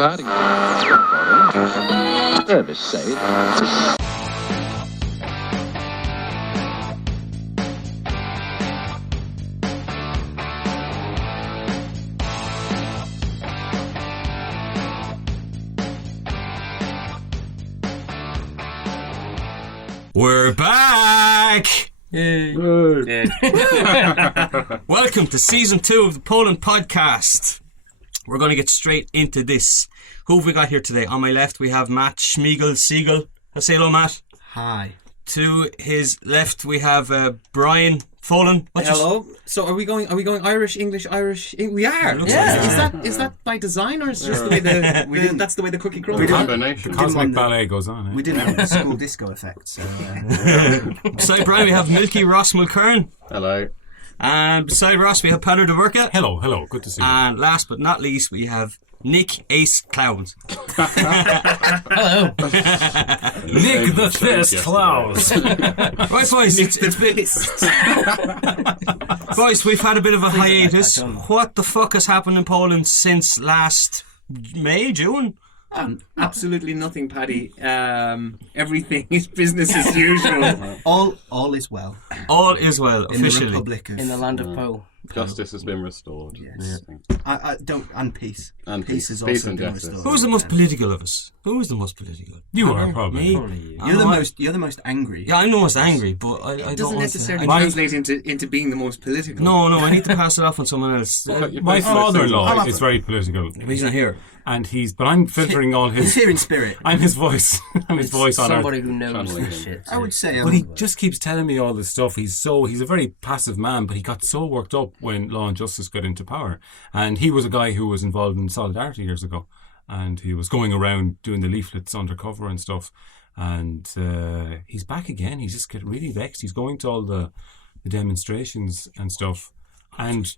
everybody. Service safe. We're back! Yay. Welcome to season 2 of the Poland podcast. We're going to get straight into this. Who have we got here today? On my left we have Matt Schmiegel Siegel. Say hello, Matt. Hi. To his left we have Brian Folan. Hello. So are we going Irish, English, Irish? We are. Yeah. Is that by design or is it just the way that's the way the cookie crumbles? The cosmic ballet goes on. We didn't have the school disco effect. So, Beside Brian we have Milky Ross Mulkern. Hello. And beside Ross we have Pader de Burka. Hello. Good to see you. And last but not least we have Nick Ace Clowns. hello. Nick the Fist Klaus. Right, boys, it's been... Boys, we've had a bit of a hiatus. What the fuck has happened in Poland since last May, June? Absolutely nothing, Paddy. Everything is business as usual. All is well. All is well, officially. In the Republic of... In the land of Po. Justice has been restored. Yes. I don't... And peace. And peace has peace also and been justice. restored. Who's the most political of us? Who is the most political? You are, probably. Me? You're the most angry. Yeah, I'm the most angry, but I It don't doesn't want necessarily to... translate into being the most political. No, I need to pass it off on someone else. My father-in-law is very political. He's not here. And but I'm filtering all He's his... here in spirit. I'm his voice. I'm his voice on Somebody earth. who knows channeling this him. shit. I would say... But he just keeps telling me all this stuff. He's a very passive man, but he got so worked up when Law and Justice got into power. And he was a guy who was involved in Solidarity years ago. And he was going around doing the leaflets undercover and stuff. And he's back again. He's just getting really vexed. He's going to all the demonstrations and stuff. And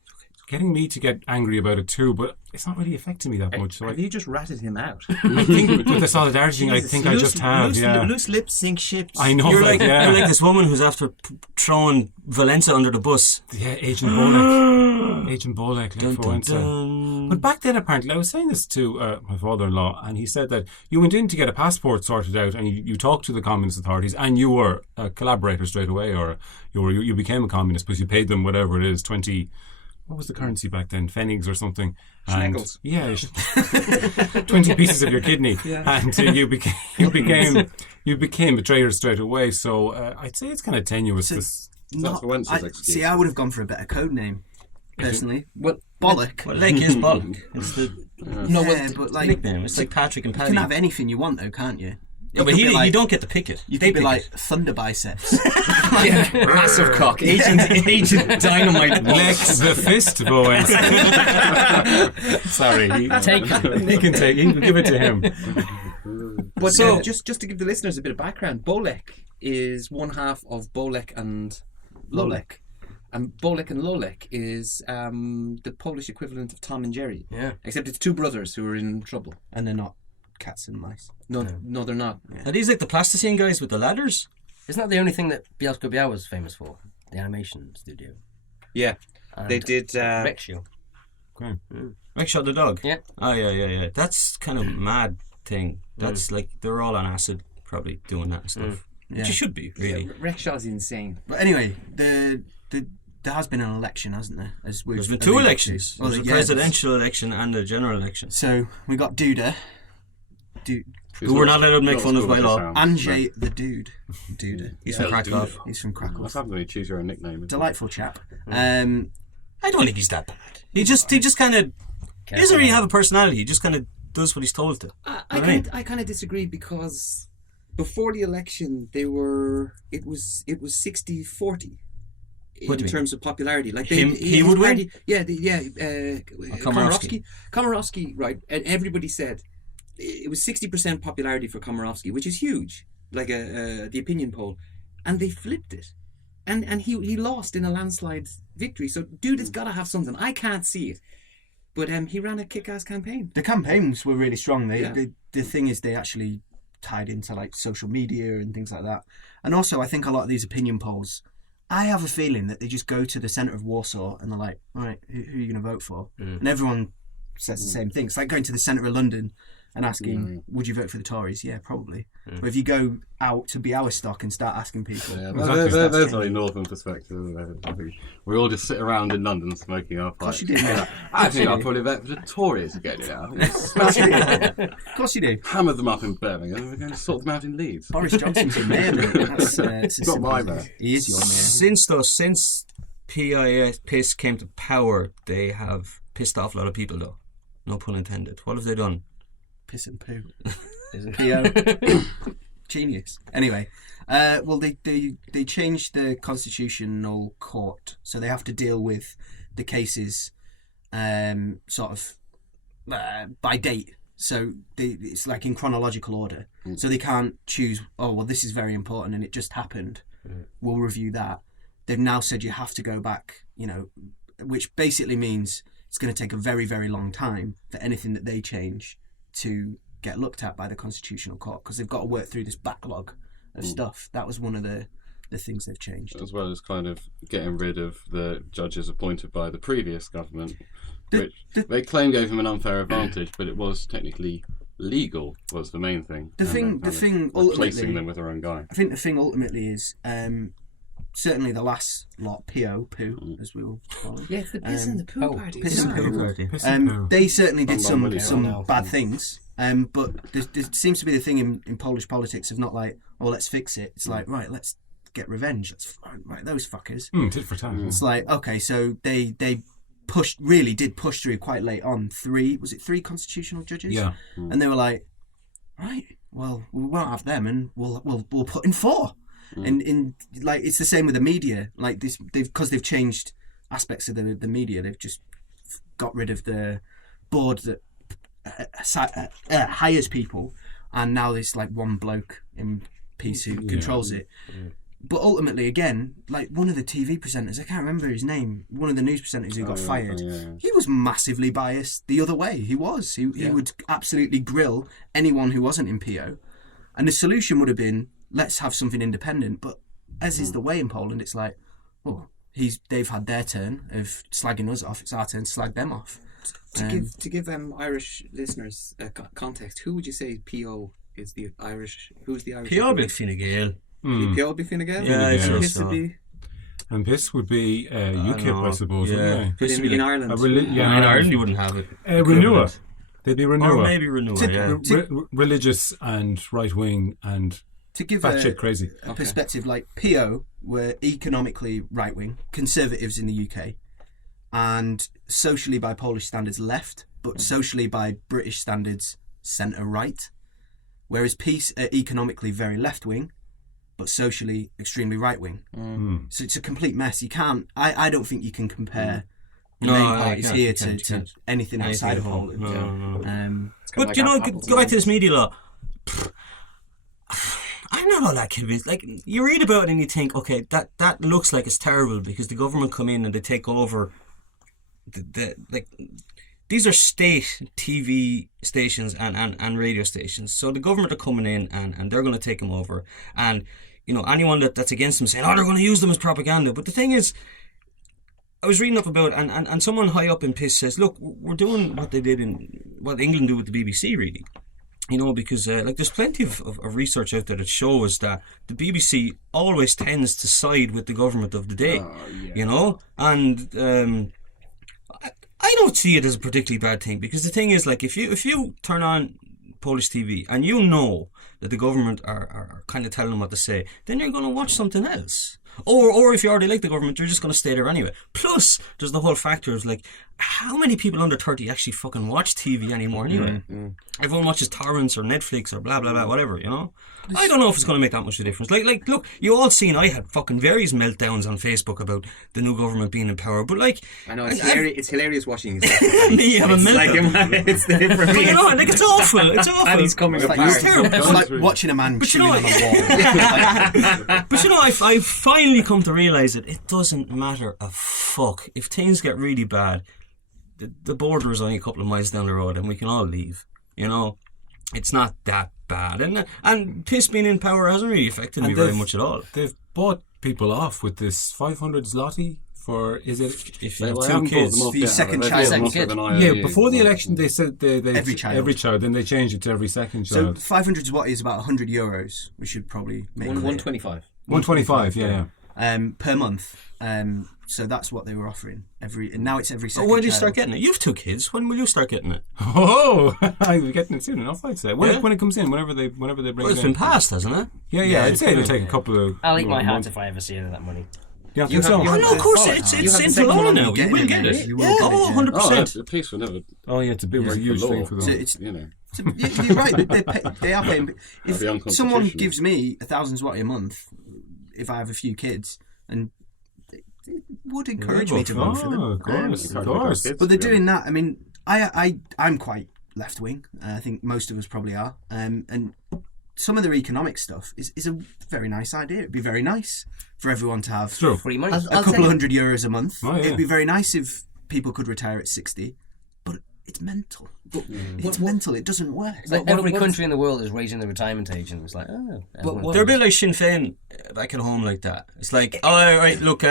getting me to get angry about it too, but it's not really affecting me that much. So Have you just ratted him out? I think with the Solidarity thing, I think I just have, yeah. Loose lips sink ships. I know, You're like yeah. this woman who's after throwing Valenza under the bus. Yeah, Agent Bolek. Agent Bolek, Dun, dun, dun. But back then, apparently, I was saying this to my father-in-law, and he said that you went in to get a passport sorted out, and you talked to the communist authorities, and you were a collaborator straight away, or you became a communist, because you paid them whatever it is, 20... What was the currency back then? Pfennigs or something. Schneckels. Yeah, 20 pieces of your kidney, and you became a traitor straight away. So I'd say it's kind of tenuous. See, I would have gone for a better code name, personally. What? Bollock. Well, Lake is Bollock. It's the But like... nickname. It's like Patrick and You Paddy. can have anything you want, though, can't you? Yeah, but you don't get to pick it. You They could be pick like it. Thunder Biceps. Massive cock. Agent Dynamite. Lex the Fist Bowen. Sorry, he can take. He can give it to him. But just to give the listeners a bit of background, Bolek is one half of Bolek and Lolek. And Bolek and Lolek is the Polish equivalent of Tom and Jerry. Yeah. Except it's two brothers who are in trouble. And they're not cats and mice. No, they're not. Are these like the plasticine guys with the ladders? Isn't that the only thing that Bielsko Biał was famous for? The animation studio. Yeah. And They did... Rexio. Rickshaw the dog? Yeah. Oh, yeah. That's kind of mad thing. That's like, they're all on acid probably doing that and stuff. Which you should be, really. Rexshaw's insane. But anyway, there has been an election, hasn't there? There's been two elections. Well, There's a yeah, presidential election and a general election. So we got Duda. Who we're not allowed to make fun of by law. Andrzej the Dude. Duda. He's from Krakow. He's from Krakow. What's happened when you choose your own nickname? Delightful chap. I don't think he's that bad. He just kind of... He doesn't really have a personality. He just kind of does what he's told to. I kind of disagree because before the election it was 60-40 in terms of popularity. Like he would win. Komorowski, right? And everybody said it was 60% popularity for Komorowski, which is huge, like the opinion poll, and they flipped it, and he lost in a landslide victory. So dude has got to have something. I can't see it. But he ran a kick-ass campaign. The campaigns were really strong. The thing is, they actually tied into like social media and things like that. And also, I think a lot of these opinion polls, I have a feeling that they just go to the centre of Warsaw and they're like, all right, who are you going to vote for? And everyone says the same thing. It's like going to the centre of London and asking, would you vote for the Tories? Yeah, probably. But if you go out to Białystok and start asking people... Yeah, Exactly. there's a northern perspective, isn't there? I think we all just sit around in London smoking our Of course pipes. you do. Yeah. I think I'll probably vote for the Tories again now. Of course you do. Of course you do. Hammer them up in Birmingham and we're going to sort them out in Leeds. Boris Johnson's your mayor, mate. That's it's as Not simple my as it mayor. is. He is your mayor. Since PIS came to power, they have pissed off a lot of people, though. No pun intended. What have they done? Piss and poo. P.O. Genius. Anyway, well, they changed the constitutional court, so they have to deal with the cases sort of by date. So it's like in chronological order. So they can't choose, oh, well, this is very important and it just happened. We'll review that. They've now said you have to go back, which basically means it's going to take a very, very long time for anything that they change to get looked at by the Constitutional Court, because they've got to work through this backlog of stuff. That was one of the things they've changed. As well as kind of getting rid of the judges appointed by the previous government, which they claim gave him an unfair advantage, but it was technically legal, was the main thing. The thing ultimately, replacing them with their own guy. I think the thing ultimately is certainly the last lot, poo, as we will call it. Yeah, it's the piss and the poo party. Piss and poo. Party. They certainly did some Unbelievable. bad things, but there seems to be the thing in Polish politics of not like, oh, let's fix it. It's like, right, let's get revenge. Let's right those fuckers. Tit for tat. It's like, okay, so they did push through quite late on three constitutional judges? Yeah. And they were like, right, well, we won't have them, and we'll put in 4. And in like it's the same with the media. Like this, they've changed aspects of the media. They've just got rid of the board that hires people, and now there's like one bloke in piece who controls it. But ultimately, again, like one of the TV presenters, I can't remember his name, one of the news presenters who got fired, he was massively biased the other way. He would absolutely grill anyone who wasn't in PO. And the solution would have been, let's have something independent. But as is the way in Poland, it's like, oh, they've had their turn of slagging us off. It's our turn to slag them off. To give Irish listeners context, who would you say PO is the Irish? Who's the Irish? PO be Fine Gael. PO be Fine Gael? Yeah, I think Piss so. would be And this would be UKIP, I suppose, Yeah. wouldn't they? in Ireland. In Ireland, you wouldn't have it. Renewa. They'd be Or Renewa. maybe Renewa, yeah. Religious and right wing and To give batshit crazy. a perspective, like PO were economically right wing, conservatives in the UK, and socially by Polish standards left, but socially by British standards centre right. Whereas Peace are economically very left wing, but socially extremely right wing. So it's a complete mess. You can't. I don't think you can compare the No, main you parties can't, here you can't, you to can't. anything outside of No, Poland. no. kinda But you like know, apples go and back to this media law. I'm not all that convinced. Like, you read about it and you think, okay, that looks like it's terrible because the government come in and they take over. These are state TV stations and radio stations. So the government are coming in and they're going to take them over. And anyone that's against them saying, oh, they're going to use them as propaganda. But the thing is, I was reading up about it, and someone high up in PIS says, look, we're doing what England do with the BBC, really. Because there's plenty of research out there that shows that the BBC always tends to side with the government of the day, and I don't see it as a particularly bad thing, because the thing is, like, if you turn on Polish TV and you know that the government are kind of telling them what to say, then you're going to watch something else. Or if you already like the government, you're just going to stay there anyway. Plus, there's the whole factor of, like, how many people under 30 actually fucking watch TV anymore anyway? Everyone watches torrents or Netflix or blah, blah, blah, whatever, I don't know if it's going to make that much of a difference. Like, look, you all seen I had fucking various meltdowns on Facebook about the new government being in power, but, like... I know, it's hilarious watching yourself. me have a meltdown. It's for me. But like, it's awful. It's awful. And he's coming It's like, apart. It's terrible. it's like watching a man chewing on a wall. But I've finally come to realise that it doesn't matter a fuck. If things get really bad, the border is only a couple of miles down the road and we can all leave. It's not that bad. And PIS being in power hasn't really affected me very much at all. They've bought people off with this 500 zloty for is it? If you have Well, I two haven't bought kids, them off For your yet, second but they child. bought them off Second with an Yeah, IOU. before the election, they said they Every child. every child. Then they changed it to every second So child. 500 zloty is about 100 euros. We should probably make clear. 125. 125. Yeah. Per month. So that's what they were offering and now it's every second. when do you child. start getting it? You've two kids. When will you start getting it? Oh, I'll be getting it soon enough. I'd say when Yeah. it comes in, whenever they bring Well, it it's in. been passed, hasn't it? Yeah. I'd say it'll take a couple of. I'll eat my hat months. if I ever see any of that money. Yeah, I You think so. have- you Oh have- no, of course Oh, it's you have the into second law one, now. you You get will it, get mate. it. You will Yeah, get it, yeah. 100%. The police were never. Oh yeah, it's a bit of a Yeah, huge for thing law. for So them. it's, You know. you're right. They are paying. If That'd be someone unconstitutional. gives me 1,000 zloty a month, if I have a few kids, and it would encourage me to vote for them. Oh, of course, of course. But they're doing that. I mean, I'm quite left wing. I think most of us probably are. And some of their economic stuff is a very nice idea. It'd be very nice for everyone to have True. Free money. a couple of €100 a month. Oh, yeah. It'd be very nice if people could retire at 60. But it's mental. It's mental. It doesn't work. It's like every country in the world is raising the retirement age, and it's like, everyone- They're a bit like Sinn Féin back at home like that. It's like, all right, look,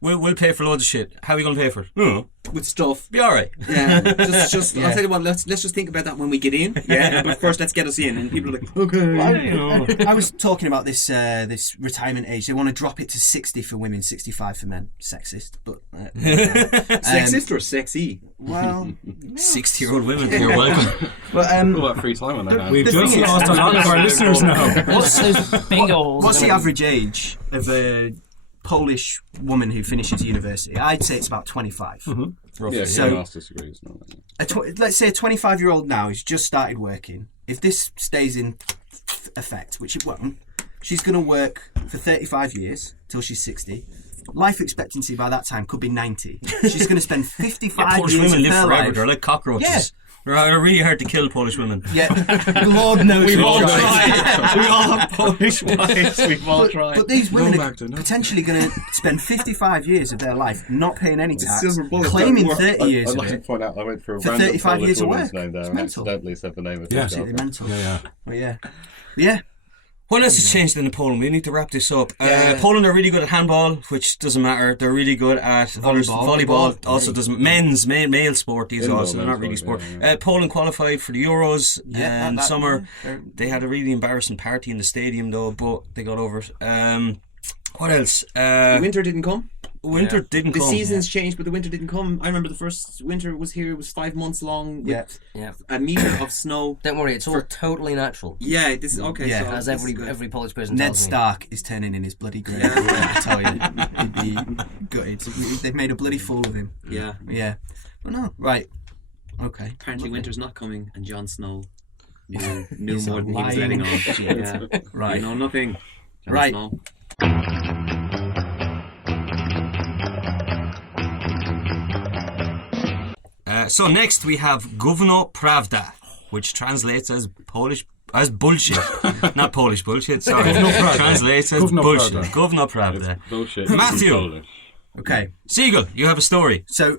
we'll pay for loads of shit. How are you going to pay for it? No, With stuff. be all right. Yeah, just I'll tell you what. Let's just think about that when we get in. Yeah, but first let's get us in, and people are like, okay. I was talking about this this retirement age. They want to drop it to 60 for women, 65 for men. Sexist, but Sexist or sexy? well, 60-year-old women, you're welcome. but All that free time on their hands. We've The just thing is- lost a lot of our listeners now. What's those bingo holes? what's the average age of a Polish woman who finishes university? I'd say it's about 25. Yeah, So- master's degrees and all that. Let's say a 25-year-old now who's just started working. If this stays in effect, which it won't, she's going to work for 35 years till she's 60. Life expectancy by that time could be 90. She's going to spend 55 Polish years women of live her forever. life. They're like cockroaches. Yeah. They're really hard to kill, Polish women. Yeah, Lord knows We've all tried. tried. We all have Polish wives. We've all tried. But these women Going are back to nothing. potentially going to spend 55 years of their life not paying any tax, silver bullet claiming don't work. 30 years I'd of like to it. point out I went for a For random 35 Polish years of woman's work. name there It's and mental. accidentally said the name of Yeah. the Absolutely mental. Yeah. But yeah. What else has changed in Poland? We need to wrap this up. Poland are really good at handball, which doesn't matter. They're really good at volleyball. Also doesn't men's male sport. These Indoor also they're not men's really sport, sport. yeah. Poland qualified for the Euros in summer. yeah. They had a really embarrassing party in the stadium though, but they got over it. What else? Winter didn't come. Winter didn't The come. seasons changed, but the winter didn't come. I remember the first winter was here. It was 5 months long with Yeah. a meter of snow. Don't worry, it's all totally natural. Yeah, this is okay. Yeah. so As this is good. every Polish person Ned tells me. Stark is turning in his bloody grave. I tell you, he'd be gutted. They've made a bloody fool of him. Yeah. Yeah, but no, right, okay. Apparently, winter's not coming, and Jon Snow knew He's more a than he was lying letting on. shit. Yeah. Right. You know nothing. Jon Right. Snow. So next we have Gówno Prawda, which translates as bullshit. Not Polish bullshit, sorry. Translates as Gówno bullshit. Prawda. Gówno Prawda. Bullshit. Matthew. Polish. Okay, Siegel, you have a story. so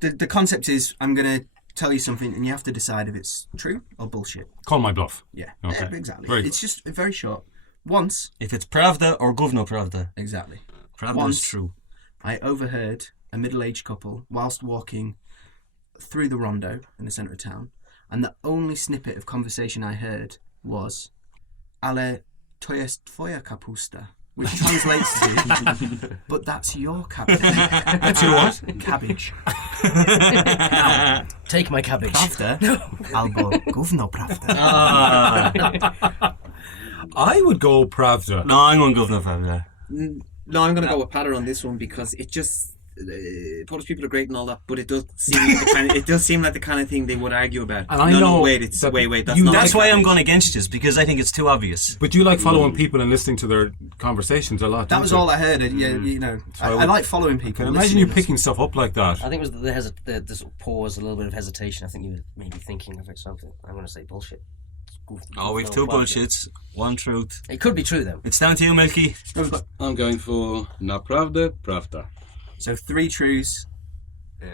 the concept is I'm going to tell you something and you have to decide if it's true or bullshit. Call my bluff. Yeah, Okay. yeah, exactly. Very It's just very short. Once, If it's Pravda or Gówno Pravda. exactly. Pravda Once. is true. I overheard a middle-aged couple whilst walking through the rondo in the centre of town, and the only snippet of conversation I heard was "Ale to jest twoja kapusta," which translates to "But that's your cabbage." That's your what? Cabbage. Take my cabbage. Prawda albo gówno prawda. I would go Pravda. No, I'm going Gówno Pravda. No, I'm going to go with Patter on this one because it just Polish people are great and all that, but it does seem like the kind of thing they would argue about. And I no, know wait, it's that wait, that's you- not. That's like why that. I'm going against this, because I think it's too obvious. But you like following people and listening to their conversations a lot. That don't was you? all I heard. And, yeah, you know, I like following people. Can imagine you listening. picking stuff up like that. I think it was the sort of pause, a little bit of hesitation. I think you were maybe thinking of it something. I'm going to say bullshit. Oh, we've two bullshits, one truth. It could be true though. It's down to you, Milky. I'm going for Naprawdę Prawda. So 3 truths,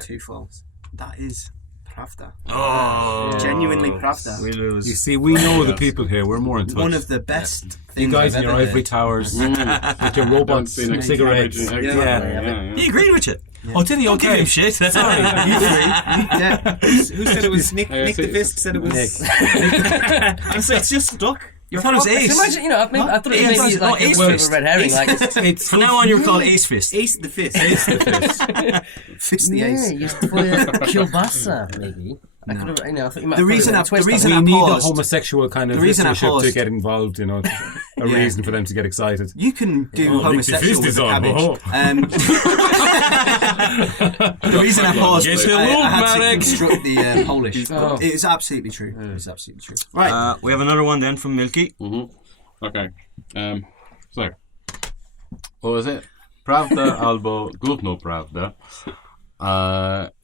2 false. That is Pravda. Oh, Genuinely Pravda. We lose. You see, we know the people here. We're more in touch. One of the best things you guys I've in your ever ivory heard. towers with your robots and cigarettes. He agreed with you. Oh, did he? Don't give Okay. him shit. Sorry. Yeah. Who said it was Nick? Nick the Fist said it was. And so it's just stuck. I thought it was Ace. So imagine, I thought it was maybe Ace- like Ace a bit of Fist. a red herring. It's From now on, you're called Ace Fist. Ace the Fist. Fist the ace. Yeah, just for kielbasa, maybe. I could have, I thought you might The have reason put I- a twist the on reason it. we I need a paused. homosexual kind of The reason I listenership to paused. get involved, a reason for them to get excited. You can do Oh, homosexual Nick the with Fist the is on. cabbage. The reason I paused Yes, was I hello, had to Marek. construct the Polish. Oh. It's absolutely true. It's absolutely true. Right. We have another one then from Milky. Okay. So, what was it? Pravda albo gówno prawda.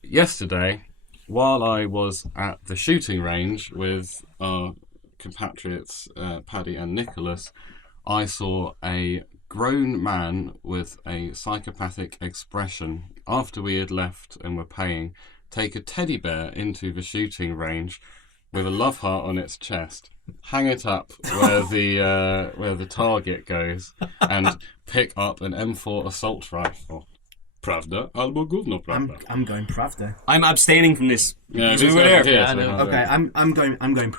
Yesterday, while I was at the shooting range with our compatriots Paddy and Nicholas, I saw a grown man with a psychopathic expression, after we had left and were paying, take a teddy bear into the shooting range with a love heart on its chest, hang it up where the target goes, and pick up an M4 assault rifle. Pravda albo gówno prawda. I'm going Pravda. I'm abstaining from this. Yeah, Because these we were guys there. are here, so Okay, I'm going Pravda. I'm going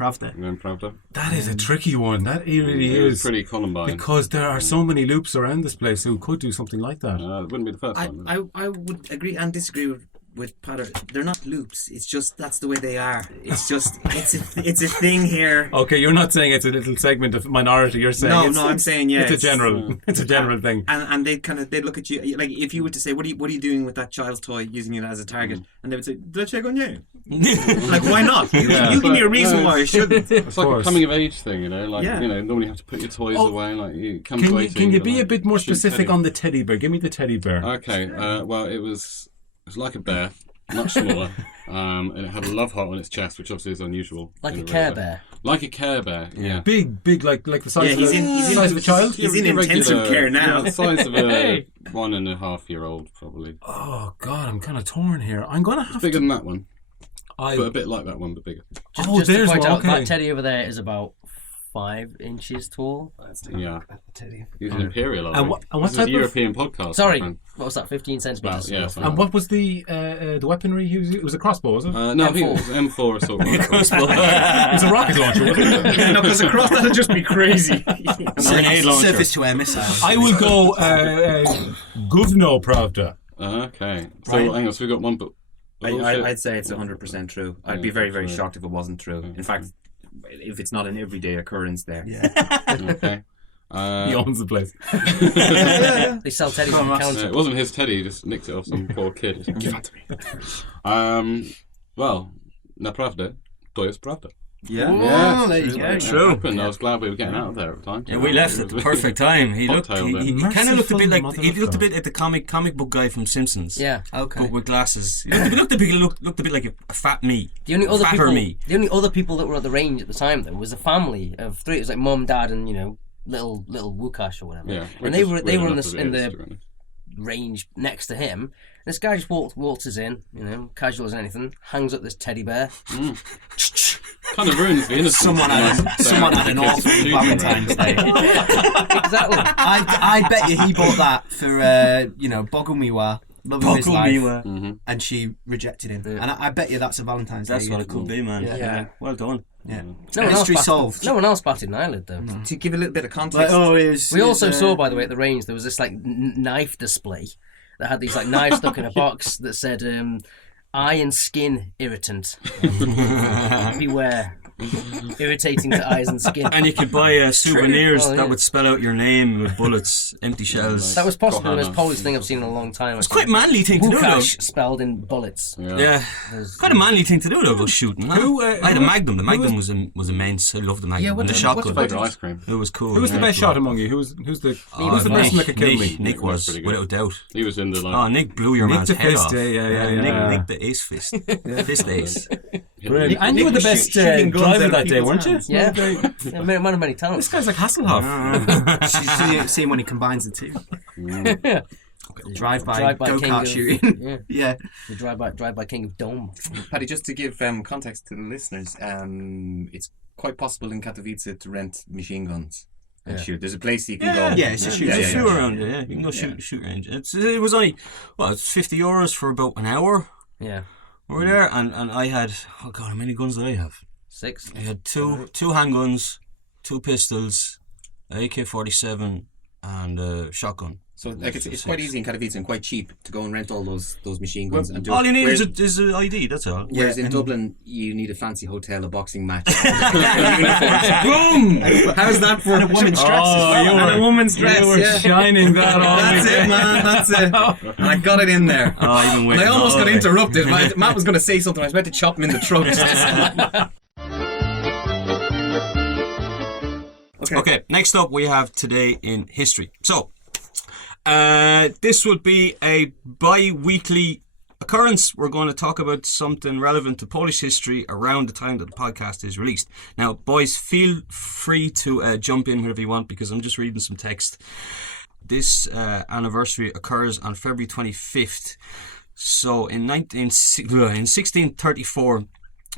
Pravda. That is a tricky one. That really It's is. pretty Columbine. Because there are so many loops around this place who could do something like that. It wouldn't be the first one. I would agree and disagree with Potter. They're not loops. It's just that's the way they are. It's just it's a thing here. Okay, you're not saying it's a little segment of minority. You're saying No, it's, I'm saying it's a general. It's a general thing. And they'd look at you like if you were to say what are you doing with that child's toy, using it as a target, and they would say dlaczego nie? Like why not? You give me a reason why I shouldn't. It's like a coming of age thing, Like Yeah. normally you have to put your toys away. Like you come to Can 18, you but, be like, a bit more shoot specific teddy. on the teddy bear? Give me the teddy bear. Okay. Well, it was like a bear, much smaller, and it had a love heart on its chest, which obviously is unusual. Like in a real Care life. Bear. Like a Care Bear. Yeah. Big, like the size Yeah, of he's a, in size of a child. He's in Irregular- intensive care now. The size of a 1.5-year-old, probably. Oh God, I'm kind of torn here. I'm gonna have Bigger to. than that one, I, but a bit like that one, but bigger. Just there's to point one. out, Okay. that teddy over there is about 5 inches tall. Yeah. He's an imperial. I And think. what This is type a of- European podcast. Sorry, my friend. what was that? 15 centimeters. Well, yeah, roughly. so- And what was the weaponry he used? It was a crossbow, was it? No, I think it was M4 assault rifle. It was a rocket launcher, wasn't it? No, because across that'd just be crazy. Grenade launcher. Surface to air missile. I will go Gówno Pravda. Okay. So Right. hang on. So we got one, but I'd say it's 100% true. I'd be very, very shocked if it wasn't true. In fact, if it's not an everyday occurrence there. okay. He owns the place. They sell teddies on the counter. It wasn't his teddy. He just nicked it off some poor kid. Give that to me. Well, naprawdę, to jest prawda. Oh, there you go. It True. happened. I was glad we were getting out of there at the time. Yeah, we left at the perfect time. He looked. Cocktail He then. kind of looked a bit like. He Merciful looked a bit at the comic book guy from Simpsons. Yeah. Okay. But with glasses. He looked a bit like a fat me. The only other Fatter people, me. the only other people that were at the range at the time, though, was a family of 3. It was like mum, dad, and little Wukash or whatever. Yeah, and they were in enough the as it is, to be honest. range next to him. This guy just waltzes in, casual as anything, hangs up this teddy bear. Kind of ruins the innocence. Someone had an awful Valentine's Day. Exactly. I bet you he bought that for Bogumiwa, love of his life, and she rejected him. And I bet you that's a Valentine's Day. That's what it could be, man. Yeah. Well done. Yeah. No one Mystery else solved. No one else batted an eyelid, though. To give a little bit of Like, context, it We was, also saw, by the way, at the range, there was this knife display that had these knives stuck in a box that said eye and skin irritant. Beware. Irritating to eyes and skin. And you could buy souvenirs Oh, yeah. that would spell out your name with bullets, empty shells. That was possibly the most Kohana. Polish thing I've seen in a long time. It's quite a manly thing to do, though. Wukash spelled in bullets. Yeah, quite a manly thing to do, though. Go shooting. No? I had a Magnum. The Magnum was immense. I loved the Magnum. Yeah, and the what's shotgun. Favourite ice cream. It was cool. Who was the yeah, best cool. shot among you? Who's the person Nick, that could kill me? Nick was, pretty good. without doubt. He was in the Oh, Nick blew your Nick man's the head fist, off. yeah. Nick the ace fist. Fist ace. Brilliant. And you were the was best shooting guns driver out of that day, people's weren't you? hands. Yeah. Man of many talents. This guy's like Hasselhoff. see him when he combines the two. drive-by go-kart shooting. Yeah, Yeah. the drive-by king of Dome. Paddy, just to give context to the listeners, it's quite possible in Katowice to rent machine guns and shoot. There's a place you can go. Yeah, it's a shoot. There's a Yeah, few around there. Yeah, you can go shoot range. It was only it's €50 for about an hour. Yeah, We were there, and I had how many guns did I have? 6. I had two handguns, 2 pistols, AK-47, and a shotgun. So like it's quite easy in Katowice and quite cheap to go and rent all those machine guns and do All it. you need Whereas- is an ID. That's all. Whereas in Dublin, you need a fancy hotel, a boxing match, boom! How's that for a woman's dress? And a woman's dress. You were Yeah. shining that on That's me. it, man. That's it. And I got it in there. Oh, I've been And waiting I almost all got day. interrupted. Matt was going to say something. I was about to chop him in the throat. Okay, next up we have Today in History. So, this would be a bi-weekly occurrence. We're going to talk about something relevant to Polish history around the time that the podcast is released. Now, boys, feel free to jump in whenever you want, because I'm just reading some text. This anniversary occurs on February 25th. So, in 1634,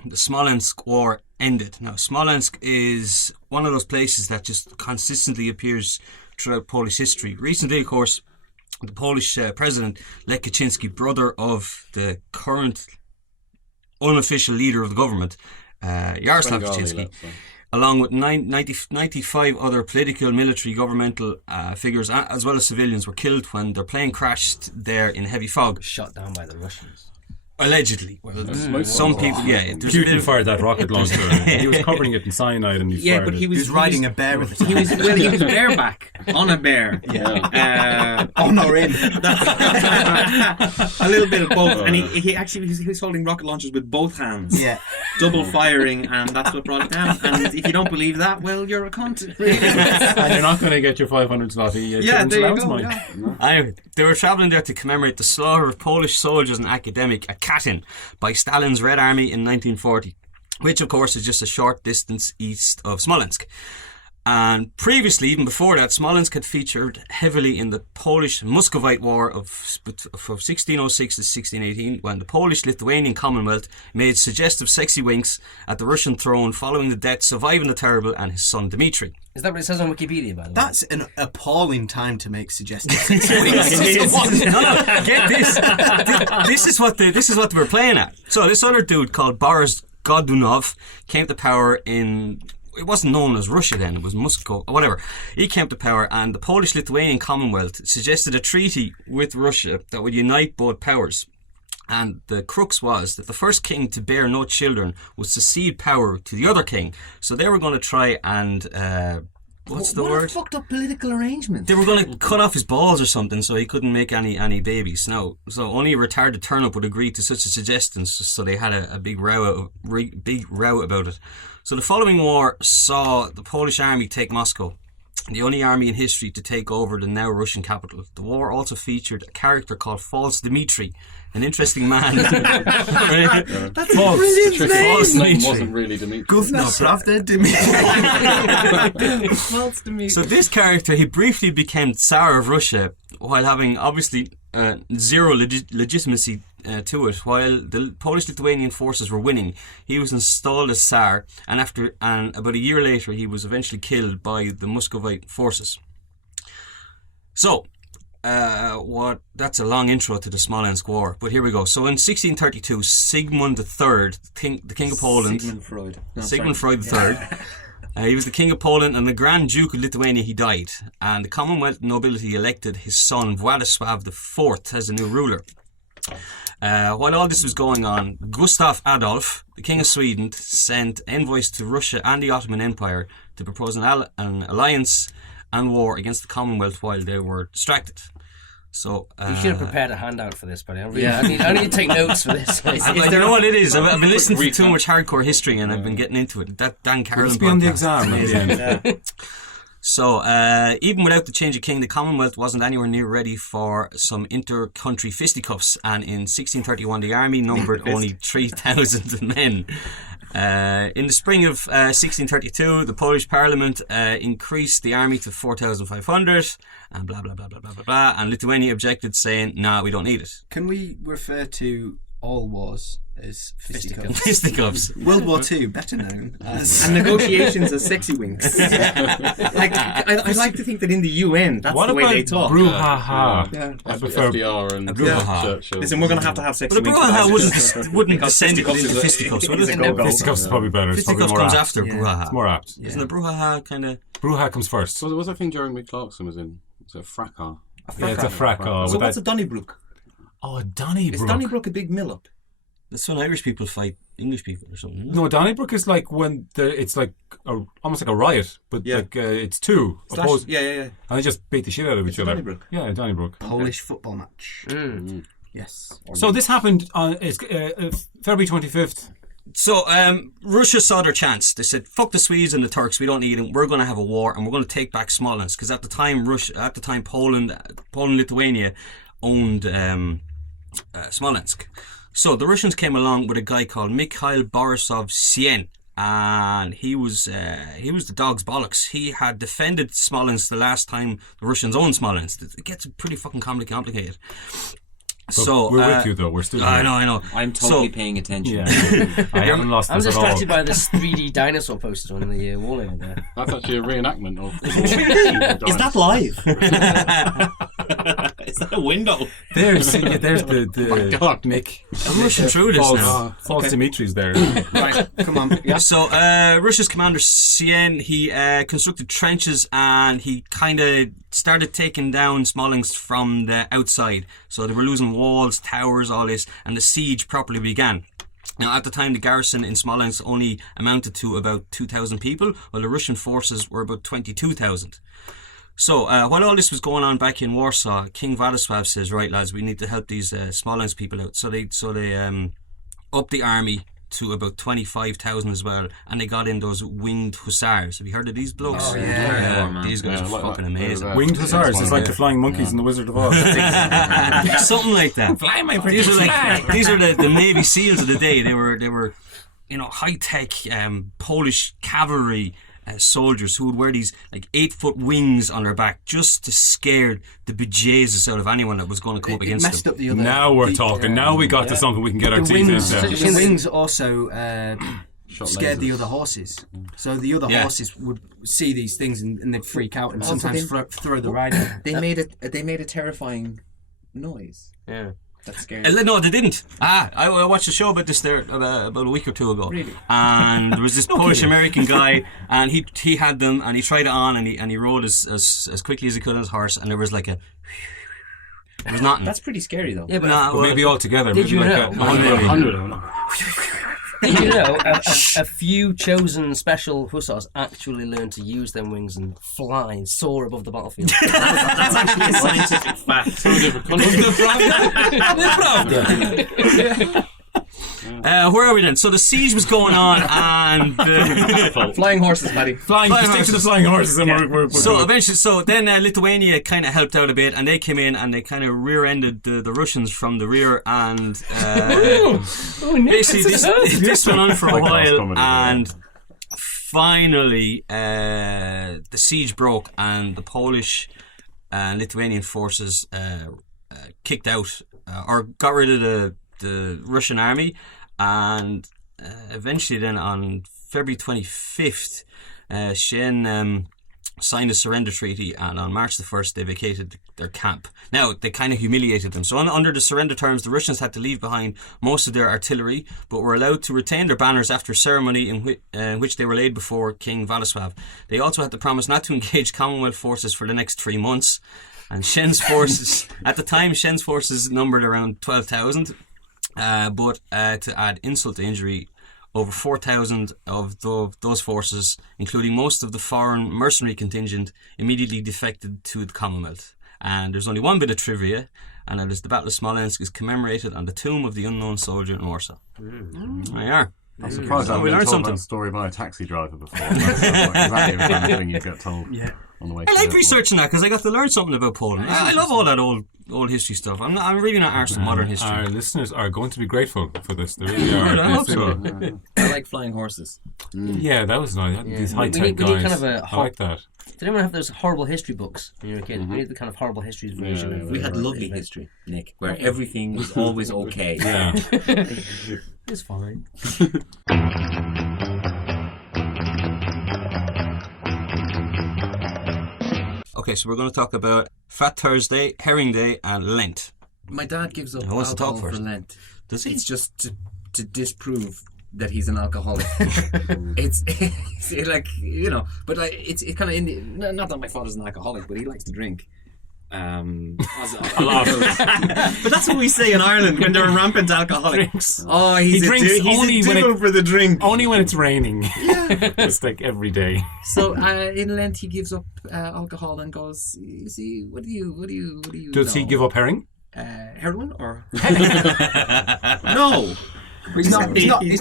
the Smolensk War ended. Now, Smolensk is one of those places that just consistently appears throughout Polish history. Recently, of course, the Polish president, Lech Kaczynski, brother of the current unofficial leader of the government, Jarosław Kaczynski, along with 95 other political, military, governmental figures, as well as civilians, were killed when their plane crashed there in heavy fog. Shot down by the Russians. Allegedly. Well, some people, there's a bit Putin of- fired that rocket launcher. He was covering it in cyanide and he Yeah, fired but it. he was riding a bear at the time. He was bareback on a bear. Yeah. On or in. A little bit of both, and he actually was holding rocket launchers with both hands. Yeah. Double firing, and that's what brought it down. And if you don't believe that, well, you're a cunt. And you're not going to get your 500 zloty. Yeah, there you go. Mine. Yeah. Anyway, they were travelling there to commemorate the slaughter of Polish soldiers and academic at Katyn by Stalin's Red Army in 1940, which of course is just a short distance east of Smolensk. And previously, even before that, Smolensk had featured heavily in the Polish-Muscovite War of 1606 to 1618, when the Polish-Lithuanian Commonwealth made suggestive sexy winks at the Russian throne following the deaths of Ivan the Terrible and his son Dmitry. Is that what it says on Wikipedia, by the way? That's an appalling time to make suggestions. No, get this. This is what they were playing at. So this other dude called Boris Godunov came to power in. It wasn't known as Russia then, it was Moscow, whatever. He came to power, and the Polish-Lithuanian Commonwealth suggested a treaty with Russia that would unite both powers. And the crux was that the first king to bear no children would succeed power to the other king. So they were going to try and what's the what word? a fucked up political arrangement. They were going to cut off his balls or something, so he couldn't make any babies. No, so only a retarded turnip would agree to such a suggestion. So they had a big row about it. So the following war saw the Polish army take Moscow, the only army in history to take over the now Russian capital. The war also featured a character called False Dmitry, an interesting man. That's a brilliant False name. Dmitry. Wasn't really Dimitri. Gówno, prawda, Dimitri? False to me. So this character, he briefly became Tsar of Russia while having obviously zero legitimacy to it. While the Polish-Lithuanian forces were winning, he was installed as Tsar, and about a year later he was eventually killed by the Muscovite forces. So that's a long intro to the Smolensk War, but here we go. So in 1632, Sigmund III, the king of Poland, Sigmund Freud. No, Sigmund sorry. Freud III. He was the King of Poland and the Grand Duke of Lithuania. He died, and the Commonwealth nobility elected his son Władysław IV as the new ruler. While all this was going on, Gustav Adolf, the King of Sweden, sent envoys to Russia and the Ottoman Empire to propose an alliance and war against the Commonwealth while they were distracted. So You should have prepared a handout for this, buddy. I need to take notes for this. I don't know what it is. I've been listening to too much hardcore history and I've been getting into it. That Dan Carlin Must be on the podcast. exam at the end. So, even without the change of king, the Commonwealth wasn't anywhere near ready for some inter-country fisticuffs, and in 1631 the army numbered only 3,000 men. In the spring of 1632, the Polish Parliament increased the army to 4,500, and blah blah blah blah blah blah blah. And Lithuania objected, saying, "Nah, we don't need it." Can we refer to all wars as fisticuffs? Fisticuffs. World War II, better known as. And negotiations as sexy winks. Like I like to think that in the UN, that's What the way about they talk. brouhaha? Yeah. I prefer FDR and brouhaha. Churchill. Listen, we're going to have sexy But a winks. brouhaha wouldn't Because descend into fisticuffs is a- fisticuffs, would is it? a go-go. Fisticuffs is probably better. It's probably Fisticuffs more comes apt. after Yeah. brouhaha. It's more apt. Isn't the brouhaha kind of... Brouhaha comes first. So there was a thing Jeremy Clarkson was in. Was it a fracas? Yeah, it's a fracas. So with what's a that- Donnybrook? Oh, a Donnybrook. Is Donnybrook a big mill up? That's when Irish people fight English people or something. No, Donnybrook is like when it's like almost like a riot, but Yeah. like it's two opposed, Yeah. and they just beat the shit out of each a other. Donnybrook. Yeah, Donnybrook. Polish football match. Mm. Yes. So this happened on February 25th. So Russia saw their chance. They said, "Fuck the Swedes and the Turks. We don't need them. We're going to have a war, and we're going to take back Smolensk." Because at the time, Poland, Lithuania owned Smolensk. So the Russians came along with a guy called Mikhail Borisov Sien, and he was the dog's bollocks. He had defended Smolensk the last time the Russians owned Smolensk. It gets pretty fucking complicated. But So we're with you though. We're still. I here. know. I'm totally paying attention. Yeah, I haven't lost I'm this at all. distracted by this 3D dinosaur poster on the wall over there. That's actually a reenactment of. Is that live? Is that a window? There's the my God. Mick. I'm rushing through this now. False Dimitri's there. Right, come on. So Russia's commander Sien, he constructed trenches and he kind of started taking down Smolensk from the outside. So they were losing walls, towers, all this, and the siege properly began. Now, at the time, the garrison in Smolensk only amounted to about 2,000 people, while the Russian forces were about 22,000. So, while all this was going on back in Warsaw, King Vladislav says, "Right, lads, we need to help these Smolensk people out." So they upped the army to about 25,000 as well, and they got in those winged hussars. Have you heard of these blokes? Oh, yeah. These guys Yeah, are like fucking that. amazing. Winged hussars. It's like the Yeah. flying monkeys in the Wizard of Oz. Something like that. Fly, my These are the Navy SEALs of the day. They were high tech Polish cavalry soldiers who would wear these like 8-foot wings on their back just to scare the bejesus out of anyone that was going to come up It against messed them. up the other. Now we're the- talking. Now we got to something we can get our The teeth wings, into. the wings also Shot scared the lasers. other horses. So the other Yeah. horses would see these things and they'd freak out and Also, sometimes throw the rider. They made a terrifying noise. Yeah. That's scary. No, they didn't. I watched a show about this there about a week or two ago. Really? And there was this Polish American guy, and he had them, and he tried it on, and he rode as quickly as he could on his horse, and there was like a. It was nothing. That's pretty scary though. Yeah, but Nah, But maybe all together. Did Maybe you like know? 100. did you know a few chosen special hussars actually learned to use them wings and fly and soar above the battlefield? That's actually a scientific fact. So different countries. Where are we then? So the siege was going on, and Flying horses, Paddy. Flying. Stick to the flying horses, and we're so good. eventually, then Lithuania kind of helped out a bit, and they came in and they kind of rear-ended the Russians from the rear, and basically this went on for a Like while, comedy, and finally the siege broke, and the Polish and Lithuanian forces kicked out or got rid of the Russian army, and eventually then on February 25th Shen signed a surrender treaty, and on March the 1st they vacated their camp. Now they kind of humiliated them, so under the surrender terms the Russians had to leave behind most of their artillery, but were allowed to retain their banners after a ceremony in which they were laid before King Vladislav. They also had to promise not to engage Commonwealth forces for the next 3 months, and Shen's forces at the time Shen's forces numbered around 12,000. But to add insult to injury, over 4,000 of those forces, including most of the foreign mercenary contingent, immediately defected to the Commonwealth. And there's only one bit of trivia, and that is the Battle of Smolensk is commemorated on the tomb of the unknown soldier in Warsaw. There you are. I'm surprised I we haven't been learned told something. that story by a taxi driver before. That's like exactly the kind of thing you get told. Yeah. on the way. I to the like airport. researching that because I got to learn something about Poland. I love all that old history stuff. I'm really not arsed with modern history. Our listeners are going to be grateful for this. They really are. Good, I Yes, hope they so. will. I like flying horses. Yeah, that was nice. These high We tech need guys. kind of a I like that. Did anyone have those horrible history books when you were a kid? We need the kind of horrible histories version. Yeah, of We had lovely history, Nick, where everything was always okay. Yeah. It's fine. Okay, so we're going to talk about Fat Thursday, Herring Day, and Lent. My dad gives up Who wants to talk alcohol for first? Lent. Does he? It's just to disprove that he's an alcoholic. it's like, you know, but like it's kind of in the, not that my father's an alcoholic, but he likes to drink. A lot. But that's what we say in Ireland when they're rampant alcoholics. Drinks. Oh, He drinks only when it- for the drink. Only when it's raining. Just like every day. So in Lent he gives up alcohol and goes, you see, what do you Does he know? give up herring? Heroin or no? He's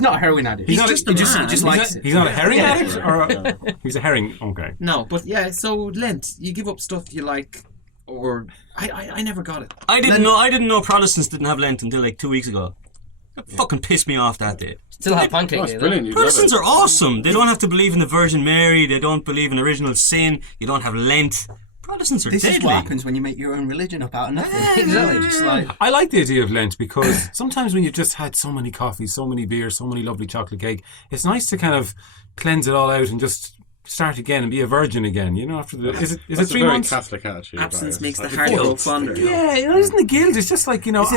not a heroin addict. He's just a man. He just likes it. He's not a herring addict? Or he's a herring. Okay. No, but yeah. So Lent, you give up stuff you like, or I never got it. I didn't know Protestants didn't have Lent until like 2 weeks ago. It fucking pissed me off that day. Still have pancake That's day, though. brilliant. You'd love Protestants it. are awesome. They don't have to believe in the Virgin Mary. They don't believe in original sin. You don't have Lent. Protestants are This deadly. is what happens when you make your own religion up out of nothing. Exactly. Just like, I like the idea of Lent because sometimes when you've just had so many coffees, so many beers, so many lovely chocolate cake, it's nice to kind of cleanse it all out and just start again and be a virgin again. You know, after the is it That's 3 a very months? Catholic attitude. Absence that is. makes the Like, heart guilt. grow fonder. Yeah, you know, isn't the guilt? It's just like, you know, it's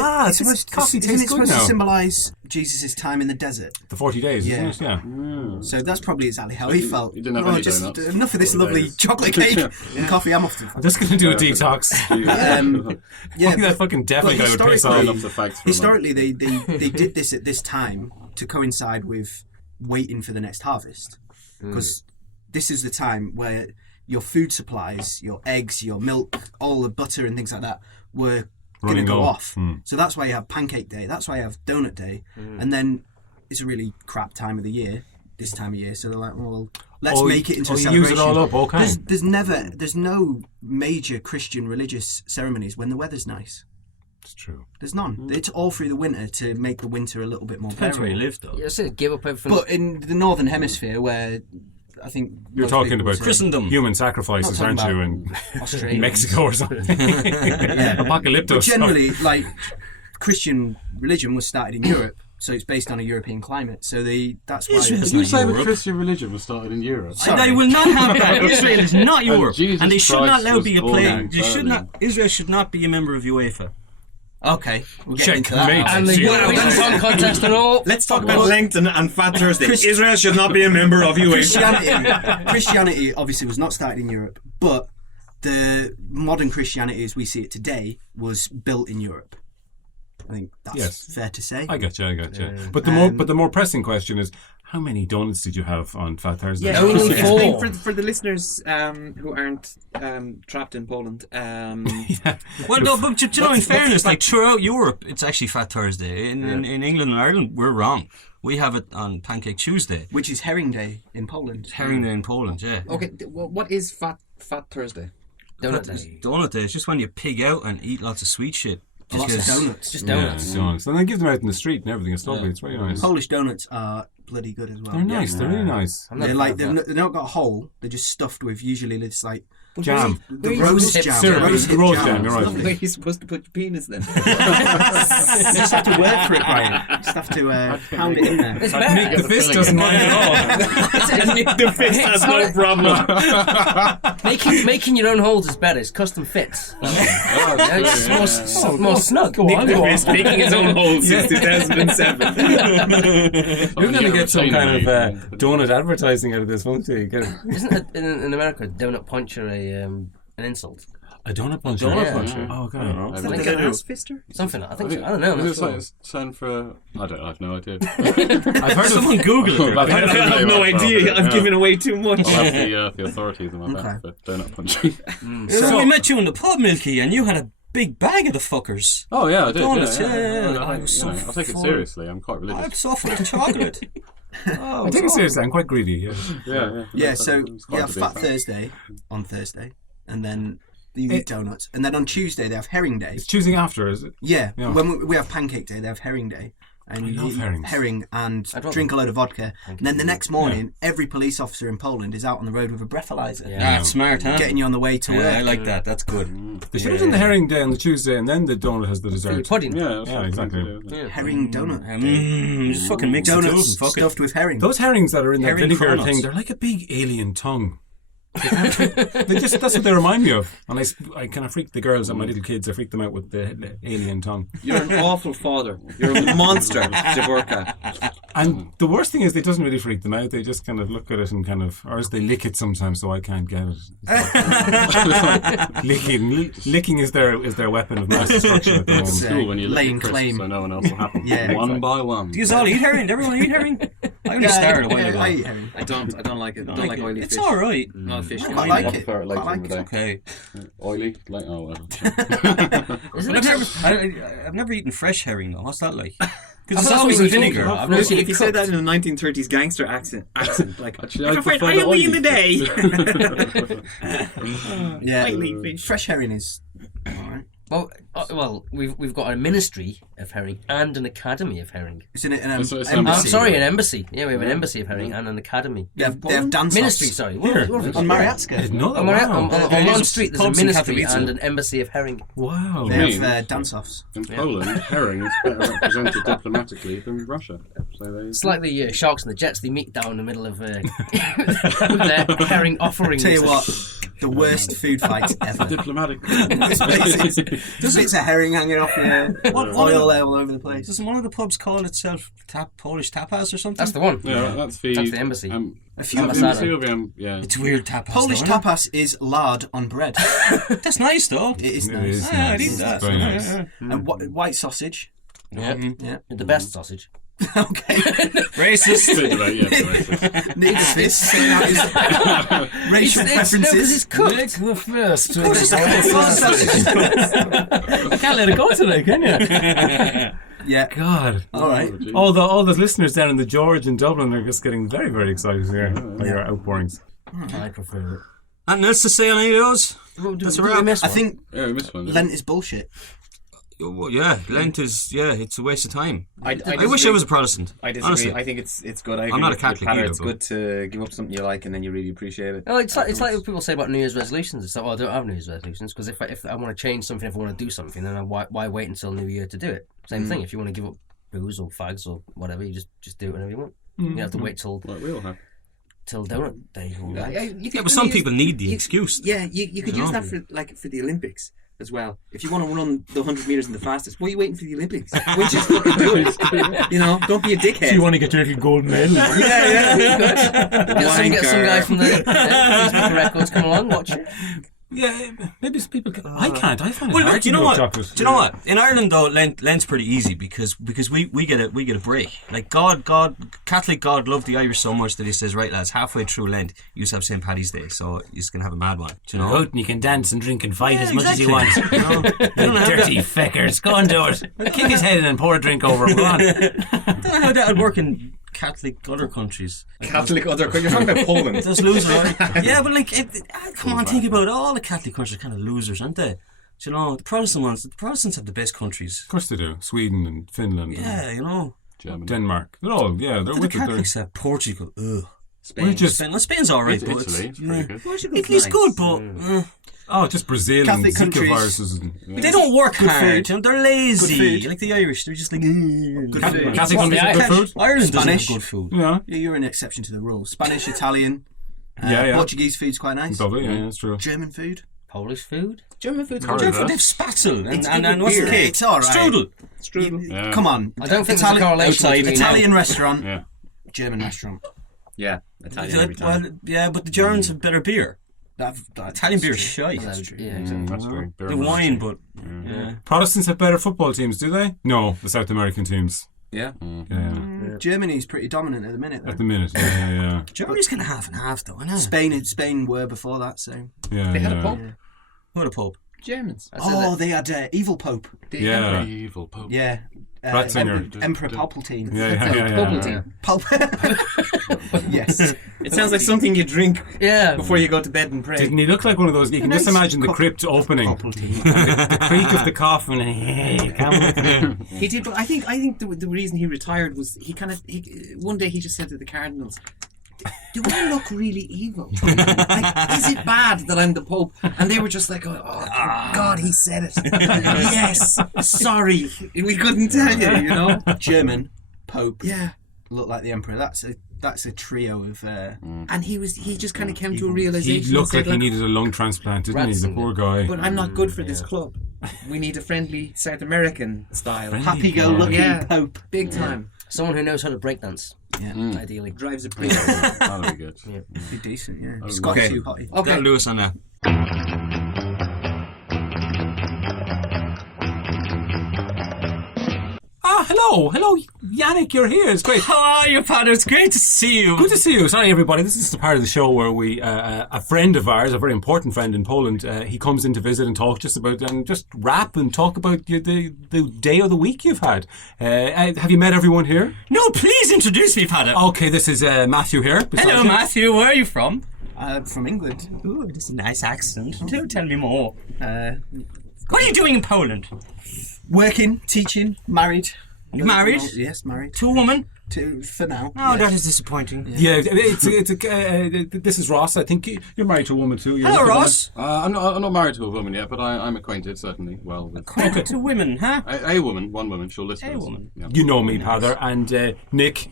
coffee isn't tastes it good supposed now. to symbolise Jesus' time in the desert? The 40 days, Yeah. isn't it? Yeah. So that's probably exactly how he felt. he didn't have any just donuts. enough of this 40 lovely days. chocolate cake and coffee. I'm off to. I'm just going to do a detox. Yeah, That fucking definitely guy would piss historically- off. Enough the facts for a Historically, they did this at this time to coincide with waiting for the next harvest, because this is the time where your food supplies, your eggs, your milk, all the butter and things like that were going to Running go low. off. So that's why you have Pancake Day. That's why you have Donut Day, and then it's a really crap time of the year. This time of year, so they're like, well, let's make it into a you celebration. use it all up, okay. There's no major Christian religious ceremonies when the weather's nice. It's true. There's none. It's all through the winter to make the winter a little bit more Depends where you bearable. live, though. Yeah, so give up everything. But in the northern hemisphere, where I think You're most talking people about say- Christendom. human sacrifices, Not aren't talking you? about In Australia, Mexico or something. Apocalypto But stuff. generally, like Christian religion was started in Europe, so it's based on a European climate. So that's why. Israel's Did you not say the Europe. Christian religion was started in Europe? And I will not have that. Israel is not Europe, Jesus and they should not Christ allow was be a born play. in They should Berlin. not. Israel should not be a member of UEFA. Okay, we'll get into that. Checkmate. and the Eurovision Song Contest and all. Let's talk about Lent and Fat Thursday. Israel should not be a member of UEFA. Christianity obviously was not started in Europe, but the modern Christianity as we see it today was built in Europe. I think that's Yes. fair to say. I got you. But the more pressing question is, how many donuts did you have on Fat Thursday? Yeah, Only explain four. for the listeners who aren't trapped in Poland. Well, no, but you know, in fairness, like throughout Europe, it's actually Fat Thursday. In England and Ireland, we're wrong. We have it on Pancake Tuesday. Which is Herring Day in Poland. Herring Day in Poland, yeah. Okay, what is Fat Thursday? Donut Day. Donut Day is just when you pig out and eat lots of sweet shit. Lots of Because- donuts. Just Yeah, donuts. donuts. And they give them out in the street and everything. It's lovely. It's very nice. Polish donuts are bloody good as well. They're nice. They're really nice. I'm not They're a like fan of that. they've not got a hole. They're just stuffed with usually this like Jam. the rose hip jam. syrup. Rose-hip Rose jam, you're It's right. lovely. Where are you supposed to put your penis then? You just have to work for it, Brian. You just have to pound it in there. It's Nick better. the Fist doesn't mind at all. Nick the Fist has no problem. Making your own holes is better. It's custom fits. Yeah, it's more snug. Nick the Fist making his own hole since 2007. You're going to get some kind of donut advertising out of this, won't you? Isn't it in America donut puncher an insult? A donut puncher. donut Yeah. puncher. Oh, okay. I Like Like a- an ass fister? Something. I think so. I don't know. I'm not Is it like sure. a term for? I have no idea. I've heard of Someone Google it. I've heard of I it have no anyway, idea. probably, I'm yeah. giving away too much. I'll have the authorities in my back for donut punching. So we met you in the pub, Milky, and you had a big bag of the fuckers. Oh yeah, I did. Donuts, yeah. yeah. I, I was so I'll take it full. seriously. I'm quite I'm religious. so full of chocolate. Oh, I take it seriously. I'm quite greedy. Yeah. Yeah, so It's quite yeah, to be Fat fair. Thursday on Thursday. and then you eat donuts, and then on Tuesday they have herring day. It's choosing after, is it? Yeah, Yeah. when we have pancake day, they have herring day. And I you love eat herrings. herring and I'd rather drink a load of vodka. And then the next morning, Yeah. every police officer in Poland is out on the road with a breathalyzer, That's smart, huh? getting you on the way to Yeah, work. I like that. That's good. They should have done the herring day on the Tuesday, and then the donut has the Fruity dessert. pudding. Yeah, that's Yeah, what I'm exactly. trying to do. Yeah. Herring donut. Just fucking mix the two of them. Donuts Fuck it. stuffed with herring. Those herrings that are in that Herring vinegar cronuts. thing, they're like a big alien tongue. That's what they remind me of. And I kind of freak the girls and my little kids. I freak them out with the alien tongue. You're an awful father. You're a monster, Jaburka. And the worst thing is, it doesn't really freak them out. They just kind of look at it and or else they lick it sometimes, so I can't get it. Licking is their weapon of mass destruction at the moment. It's, Cool when you laying lick crisps claim. so no one else will have them. Yeah, one by one. Do you all eat herring? Everyone eat herring? I only started a while ago. I eat herring. I don't like it. I don't like oily It's fish. all right. Not fish. I quite like I it. prefer it later Quite in the like day. Okay. Oily? Like, oh, whatever. Isn't But it I've never eaten fresh herring though. What's that like? I've Because it's not always seen in it vinegar. cooked. I've No, never seen if it you said cooked. that in a 1930s gangster accent, like Actually, I can find prefer the oily in the oily day. Yeah, Oily fish. fresh herring is alright. Well, we've got a ministry of herring and an academy of herring. Isn't it an It's an embassy? Sorry, an embassy. Yeah, we have an embassy of herring and an academy. They have dance Ministry, offs. sorry. On Mariatska. No, On wow. Mon Street, there's a Pubs in ministry Katowice. and an embassy of herring. Wow. They Means- have dance offs. In Poland, herring is better represented diplomatically than Russia. So they, It's like the sharks and the jets. They meet down in the middle of their herring offerings. Tell you what, the worst food fight ever. diplomatic. There's bits of herring hanging off your oil all over the place. Doesn't one of the pubs call itself Polish tapas or something? That's the one. Yeah, that's the embassy. A few That's of the them. embassy of yeah. It's weird tapas. Polish though, tapas is lard on bread. isn't it? That's nice though. It is It nice. is Yeah, I'd nice. eat that. Very nice. And white sausage. Yeah. Yeah. The best sausage. Okay. Racist. Bit of a- yeah, racist. Needs this. Say that is racial No, because preferences. it's cooked. the first. I can't let it go today, can you? Yeah. God. All right. Oh, geez. All those listeners down in the George in Dublin are just getting very, very excited here by your outpourings. I prefer it. And else to say on any of those? That's a wrap. I think Yeah, we missed one. Lent is bullshit. Well, yeah, Lent is it's a waste of time. I wish I was a Protestant. I disagree. Honestly. I think it's good. I I'm agree not a with Catholic Patter. either, It's but- good to give up something you like and then you really appreciate it. Well, it's like people say about New Year's resolutions. It's like, well, I don't have New Year's resolutions because if I want to change something, if I want to do something, then why wait until New Year to do it? Same thing. If you want to give up booze or fags or whatever, you just do it whenever you want. You don't have to wait till Like we all have. donut day. Yeah, but some people need the excuse. Yeah, you could use that for the Olympics as well. If you want to run the 100 meters in the fastest, why are you waiting for the Olympics? Why don't you just fucking do it? You know, don't be a dickhead. want to get your little gold medal? Get some guy from the newspaper records come along, watch it. Yeah, maybe some people can. I can't. I find it Well, hard look, to you know give what? up chocolate. Do you know what? In Ireland, though, Lent's pretty easy because we get a break. Like Catholic God loved the Irish so much that he says, right, lads, halfway through Lent, you have St. Paddy's Day, so you're just gonna have a mad one. Do you know? and you can dance and drink and fight Yeah, as much as you exactly. want. You don't have Dirty feckers, go and do it. Kick his head in and pour a drink over him. Go on. I don't know how that would work in Catholic other countries. Catholic other countries. You're talking about Poland. Those losers, right? Yeah, but like, come on, think about it. All the Catholic countries are kind of losers, aren't they? Do you know, the Protestants have the best countries. Of course they do. Sweden and Finland Yeah, you know. Germany. and Denmark. They're all, yeah, they're The with it. Catholics have Portugal. Ugh. We're just, Spain's alright, but Italy, it's pretty good. Italy's good, but just Brazil Catholic and Zika countries. viruses. And, they don't work Good hard. food. You know, they're lazy. Good food. Like the Irish, they're just like. Good food. Catholic What's countries the have good Irish? food. Ireland doesn't have Spanish. good food. Yeah, Yeah, you're an exception to the rule. Spanish, Italian, yeah. Portuguese food's quite nice. Lovely, yeah, that's true. German food. Polish food. German food's Curry. good. They have spatzel It's and good what's the beer. cake? It's all right. Strudel. Strudel. Yeah. Come on. I don't think there's a correlation outside between Italian restaurant, Yeah. German restaurant. Yeah, Italian every time. Well, yeah, but the Germans have better beer. That Italian beer is shite. Yeah, That's exactly. true. Beer The and wine, but Protestants have better football teams, do they? No, the South American teams. Yeah. Yeah, Germany's pretty dominant at the minute. at Though. the minute. Yeah. Germany's kind of half and half, though, isn't it? Spain were before that. So. Yeah, They had a yeah. pope. What a pope. Germans. Oh, they had evil Pope. Yeah. Evil Pope. Yeah, Ratzinger. Emperor Palpatine. Yeah. Yes. It sounds like something you drink Yeah. before you go to bed and pray. Didn't he look like one of those? You can just imagine the crypt opening. The creak of the coffin. Hey, come with me. He did, but I think the reason he retired was one day he just said to the Cardinals, "Do I look really evil? Like, is it bad that I'm the Pope?" And they were just like, "Oh God, he said it." Yes, sorry, we couldn't tell you. You know, German Pope. yeah. Look like the Emperor. That's a trio of. And he just kind of came to a He realization. looked and like said, he needed a lung transplant, didn't he? The Ratzinger. poor guy. "But I'm not good for this club. We need a friendly South American style, Happy-go-lucky Yeah. Pope. big time. Someone who knows how to breakdance. Yeah. Ideally. Drives a pretty." That'll be good. Be decent, yeah. Oh, Scott okay. too hotty. Okay. Get Lewis on that. Hello, Yannick, you're here. It's great. How are you, Pat? It's great to see you. Good to see you. Sorry, everybody. This is the part of the show where we, a friend of ours, a very important friend in Poland, he comes in to visit and talk just about, and just rap and talk about the day of the week you've had. Have you met everyone here? No, please introduce me, Pat. Okay, this is Matthew here. beside Hello, you. Matthew. Where are you from? From England. Ooh, this is a nice accent. Do tell me more. Uh, What are you doing in Poland? working, teaching, married. You married? Yes, married. To a woman? For now. Oh, yes. that is disappointing. Yeah, this is Ross. I think you're married to a woman too. You're Hello, with a woman. Ross. I'm not married to a woman yet, but I'm acquainted certainly well with Credit to women, huh? a woman, one woman. She'll listen. A woman. Yeah. You know me, Pather, and Nick.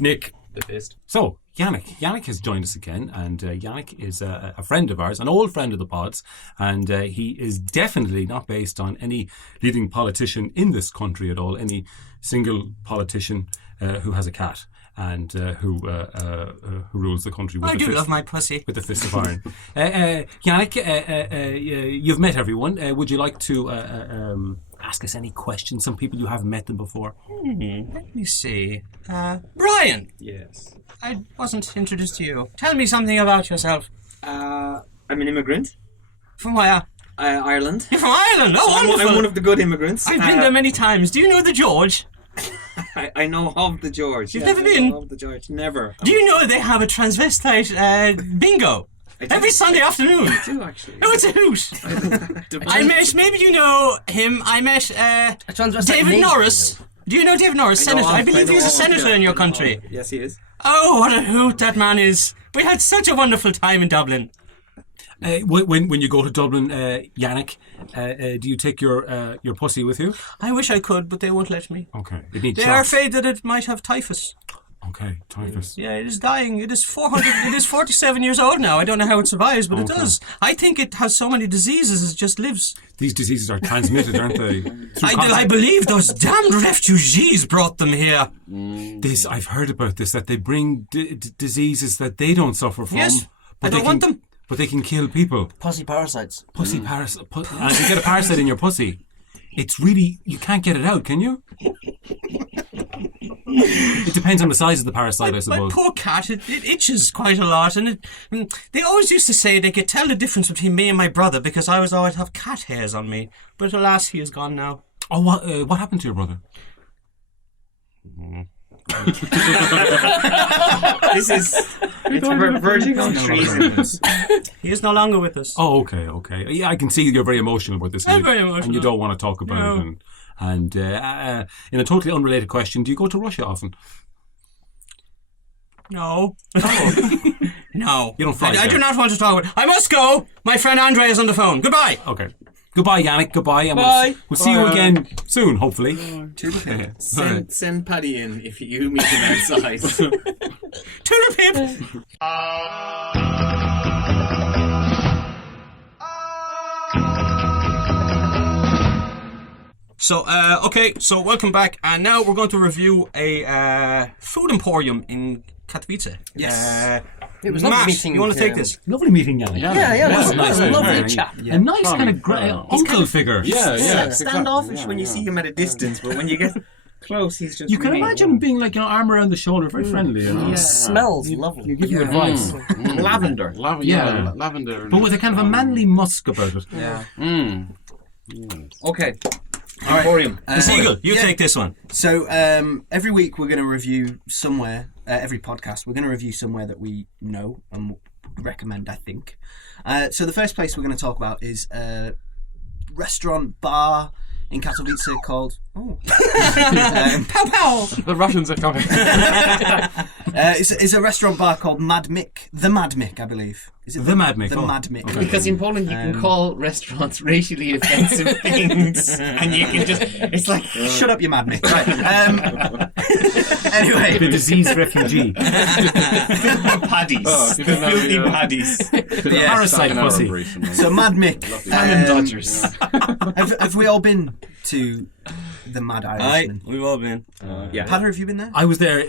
Nick. The fist. So, Yannick has joined us again, and Yannick is a friend of ours, an old friend of the pods, and he is definitely not based on any leading politician in this country at all, any single politician who has a cat and who rules the country with I a do fist. love my pussy. With the fist of iron. Yannick, you've met everyone. Would you like to ask us any questions? Some people you haven't met them before. Let me see. Brian, Yes. I wasn't introduced to you. Tell me something about yourself. I'm an immigrant. From where? Ireland. You're from Ireland. Oh, I'm wonderful. one of the good immigrants. I've been there many times. Do you know the George? I know of the George. You've yes, never I been? know of the George. Never. Do you know they have a transvestite bingo I do. every Sunday afternoon? I do actually. Oh, it's a hoot. I met, maybe you know him, I met A transvestite David name, Norris. Do you know David Norris, senator? I believe he was a senator in your country. Yes, he is. Oh, what a hoot that man is. We had such a wonderful time in Dublin. When you go to Dublin, Yannick, do you take your pussy with you? I wish I could, but they won't let me. Okay. It needs They are shots. afraid that it might have typhus. Okay, typhus. Yeah, it is dying. It is 400. It is 47 years old now. I don't know how it survives, but it does. I think it has so many diseases it just lives. These diseases are transmitted, aren't they? Through I contact. believe those damned refugees brought them here. I've heard about this, that they bring diseases that they don't suffer from. Yes, but I they don't want can- them. But they can kill people. Pussy parasites. Pussy parasite. And if you get a parasite in your pussy, it's really, you can't get it out, can you? It depends on the size of the parasite, I My suppose. poor cat, it itches quite a lot, and they always used to say they could tell the difference between me and my brother because I was always have cat hairs on me. But alas, he is gone now. Oh, what happened to your brother? This is it's verging on treason. He is no longer with us. Oh, okay. Yeah, I can see you're very emotional about this. I'm and very And you emotional. don't want to talk about No. it. And in a totally unrelated question, do you go to Russia often? No. No. You don't fly I there. do not want to talk about it. I must go. My friend Andre is on the phone. Goodbye. Okay. Goodbye, Yannick. Goodbye. And Bye. We'll see you again soon, hopefully. Send Paddy in if you meet him outside. Toodle pip. So, so welcome back, and now we're going to review a food emporium in Katowice. Yes. It was lovely Matt, meeting you want to take him. this? Lovely meeting, Yannick. Yeah, that's a lovely very- chap. A nice kind of uncle figure. Yeah. Standoffish when you see him at a distance, but when you get close, he's just. You can really- imagine him being like, arm around the shoulder, very friendly. You know? Yeah. Smells lovely. You give you advice. Lavender. Yeah. Lavender. But with a kind of a manly musk about it. Yeah. Mm. Okay. Emporium. The Seagull, you yeah. take this one. So every week we're going to review somewhere. Every podcast we're going to review somewhere that we know and recommend. I think. So the first place we're going to talk about is a restaurant bar in Katowice called. Oh. Pow pow! The Russians are coming. It's a restaurant bar called Mad Mick. The Mad Mick, I believe. Is it The Mad Mick, The oh. Mad Mick. Okay. Because in Poland you can call restaurants racially offensive things, and you can just—it's like Shut up, you Mad Mick. Right. Anyway. The disease refugee. paddies, you didn't know filthy the, paddies. Yeah. Parasite Second Arab pussy. recently. So Mad Mick. Famine Dodgers. Have we all been to the Mad Aye, Irishman? we've all been. Yeah. Patter, have you been there? I was there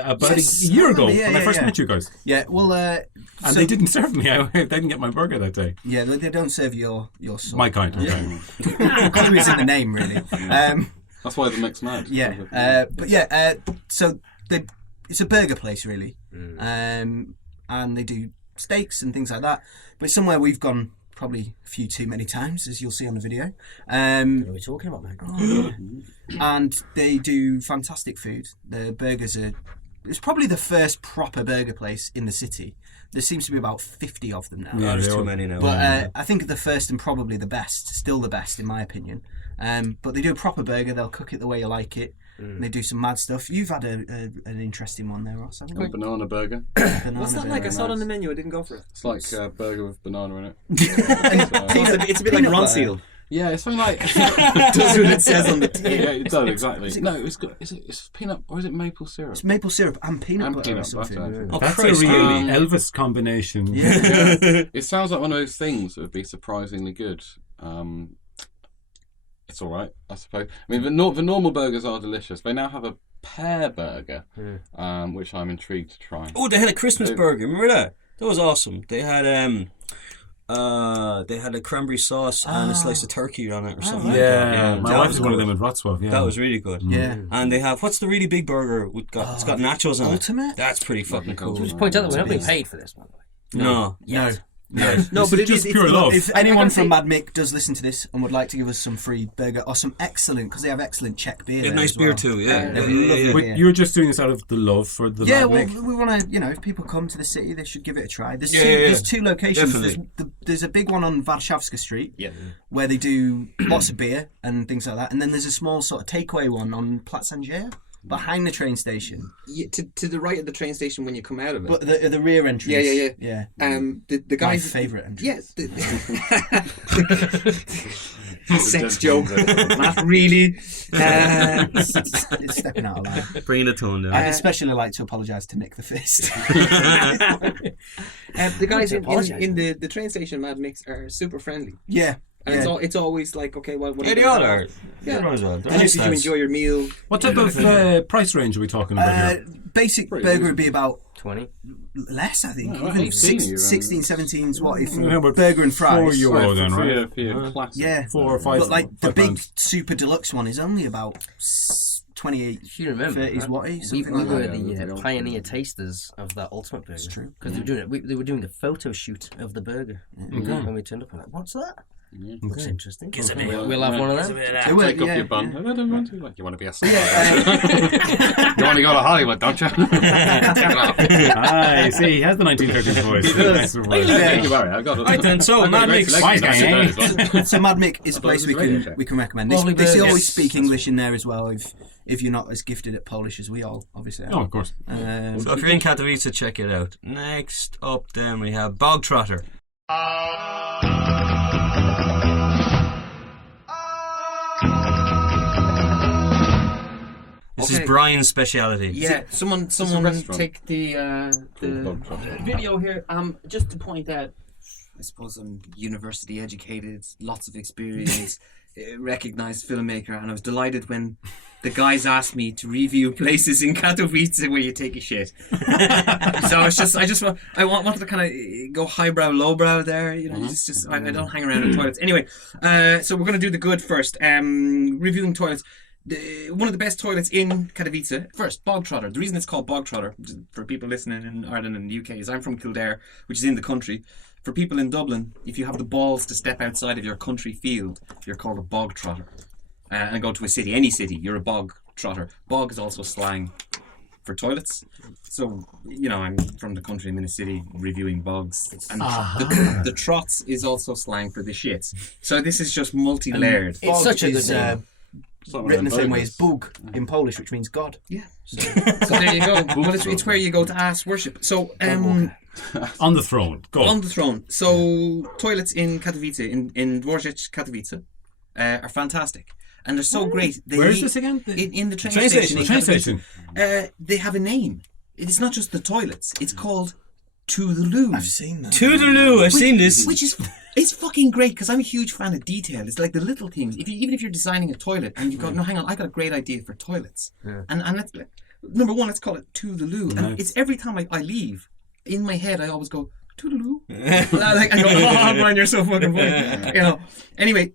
about Yes, a year ago yeah, when I yeah, first yeah. met you guys. Yeah. Well, And so- they didn't serve me. I didn't get my burger that day. Yeah, they don't serve your sort. My kind. Okay. Because it's in the name, really. That's why the mixed mad. Yeah, but yeah, so it's a burger place, really, and they do steaks and things like that. But it's somewhere we've gone probably a few too many times, as you'll see on the video. What are we talking about, man? And they do fantastic food. The burgers are. It's probably the first proper burger place in the city. There seems to be about 50 of them now. Yeah, there's they too all- many now. But I think the first and probably the best, still the best in my opinion. But they do a proper burger. They'll cook it the way you like it. They do some mad stuff. You've had an interesting one there, Ross, haven't A you? banana burger. Banana What's that burger. like? I saw it on the menu. I didn't go for it. It's like a burger with banana in it. It's a bit like Peanut Ronseal. Yeah, it's something like. Does what it says on the tin. Yeah, it does exactly. No, it's got. It's peanut or is it maple syrup? It's maple syrup and peanut And butter or peanut something. butter. Oh, That's Christ, a real really? Elvis combination. Yeah. It sounds like one of those things that would be surprisingly good. It's all right, I suppose. I mean, the normal burgers are delicious. They now have a pear burger, which I'm intrigued to try. Oh, they had a Christmas burger. Remember that? That was awesome. They had a cranberry sauce and a slice of turkey on it or something like that. Yeah, my that wife was is one of good. them at Wrocław. Yeah, That was really good. Yeah. And they have what's the really big burger? It's got nachos on Ultimate? it. That's pretty fucking cool. Just point out that we're not being paid for this, by the way. No. No. No, but just pure love. If anyone from Mad Mick does listen to this and would like to give us some free burger or some excellent, because they have excellent Czech beer. They have there nice as beer well. too. Yeah. They have Yeah, lovely yeah. But beer. you're just doing this out of the love for the Yeah, Mad well, Mick. we want to, if people come to the city, they should give it a try. There's Yeah, yeah, yeah. there's two locations. Definitely. There's a big one on Warszawska Street, where they do lots of beer and things like that, and then there's a small sort of takeaway one on Platz Angers, behind the train station, to the right of the train station when you come out of it. but the rear entrance. Yeah. yeah. The My guys. favourite entrance. Yes. Sex joke. Not really. It's stepping out of line. Bringing the tone down. I'd especially like to apologise to Nick the Fist. The guys apologise. in the train station Mad Mix are super friendly. yeah. And yeah. it's always like, okay, what Yeah, are they we all gonna are. have? Yeah. They're all. And just did you enjoy your meal? What type of price range are we talking about here? Basic burger would be about 20. less, I think. Oh, Even I've seen you, 16, 17's what if Yeah, but burger and fries. €4 then, for right? your- for your classic. Yeah. 4 or 5. But like the £5. big super deluxe one is only about 28. If you remember, 30s right? watty, we something were like that. the pioneer tasters of that ultimate burger. It's true. Because they were doing a photo shoot of the burger when we turned up. I'm like, what's that? Looks interesting. We'll have one of them. It would, Take off yeah, your bun. yeah. I don't want to. Like, you want to be a star. You want to go to Hollywood, don't you? Ah, see, he has the 1930s voice. Thank you, Barry. I've got it. Right then, so Mad Mick. So Mad Mick is a place we can recommend. They Lovely still burgers. always speak English in there as well. If you're not as gifted at Polish as we all obviously are. Oh, of course. So if you're in Katowice, check it out. Next up, then we have Bog Trotter. This is Okay. Brian's speciality. Yeah, someone restaurant. take the Bog Trotter. video here. Just to point out, I suppose I'm university educated, lots of experience, recognized filmmaker, and I was delighted when the guys asked me to review places in Katowice where you take a shit. So I wanted to kind of go highbrow, lowbrow there. You know, I don't hang around in toilets. Anyway, so we're gonna do the good first. Reviewing toilets. One of the best toilets in Katowice. First, Bog Trotter. The reason it's called Bog Trotter, for people listening in Ireland and the UK, is I'm from Kildare, which is in the country. For people in Dublin, if you have the balls to step outside of your country field, you're called a bog trotter. and go to a city, any city, you're a bog trotter. Bog is also slang for toilets. So, you know, I'm from the country, I'm in a city reviewing bogs. And the trots is also slang for the shits. So this is just multi-layered. It's such a good name. Written the same way as Bóg in Polish, which means God. Yeah. So there you go. Well, it's where you go to ask worship. So, On the throne. Go. on the throne. So, toilets in Katowice, in Dworzec Katowice, are fantastic. And they're so great. Where is this again? In the train Train station. in Train Katowice. station. They have a name. It's not just the toilets. It's called To the Loo. I've seen that. Toodaloo, I've seen this. Which is, it's fucking great because I'm a huge fan of detail. It's like the little things. Even if you're designing a toilet and you go, no, hang on, I got a great idea for toilets. And let's, number one, let's call it To the Loo. And it's every time I leave, in my head, I always go, Toodaloo. Like, I go, oh, Brian, you're so fucking funny. You know. Anyway,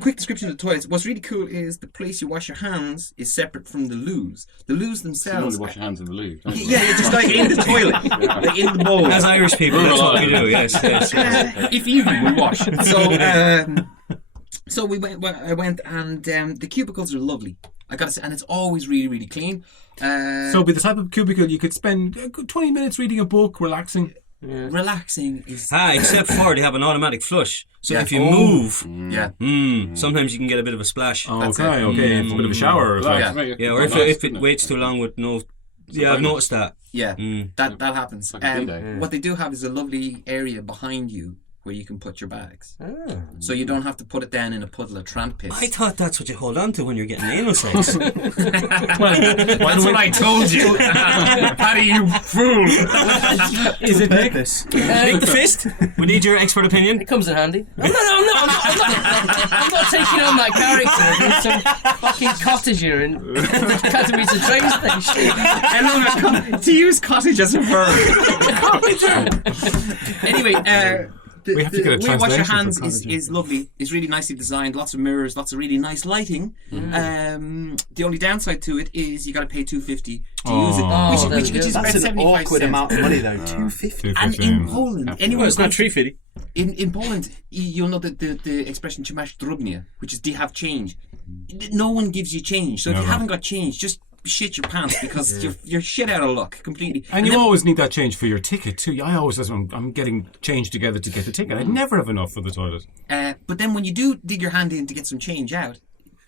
quick description of the toilets. What's really cool is the place you wash your hands is separate from the loos. The loos You themselves. only wash your hands in the loo. don't you? Yeah, just like in the toilet, like in the bowl. As Irish people, that's what we do. Yes. If even we wash. So we went. I went, and the cubicles are lovely. I gotta say, and it's always really, really clean. So, be the type of cubicle you could spend a good 20 minutes reading a book, relaxing. Relaxing is. Except for they have an automatic flush. So Yeah. if you move, Yeah. sometimes you can get a bit of a splash. Okay, okay. A bit of a shower. Or Well, something. Yeah, or if it waits too long with no. Yeah, I've noticed that. Yeah, that happens. like a D-Day. What they do have is a lovely area behind you where you can put your bags. So you don't have to put it down in a puddle of tramp piss. I thought that's what you hold on to when you're getting anal sex. That's what I told you. Paddy, you fool. Is it Nick? Purpose. Big fist? We need your expert opinion. It comes in handy. I'm not taking on that character in some fucking cottager in Katowice train station. I love it. To use cottage as a verb. Anyway, We have to get a the way you wash your translation hands for is, cottage. is lovely. It's really nicely designed. Lots of mirrors, lots of really nice lighting. The only downside to it is you got to pay $2.50 to use it, Oh, which is That's about an 75 awkward cents. amount of money, though. $2.50. And in Poland, anyone Well, it's not tree fitty. in Poland, you'll know the expression "czy masz drobnie," which is "do you have change?" No one gives you change, so if you Never. haven't got change, just shit your pants because you're shit out of luck completely. And you always need that change for your ticket too. I always, I'm getting change together to get the ticket. I'd never have enough for the toilet. But then when you do dig your hand in to get some change out,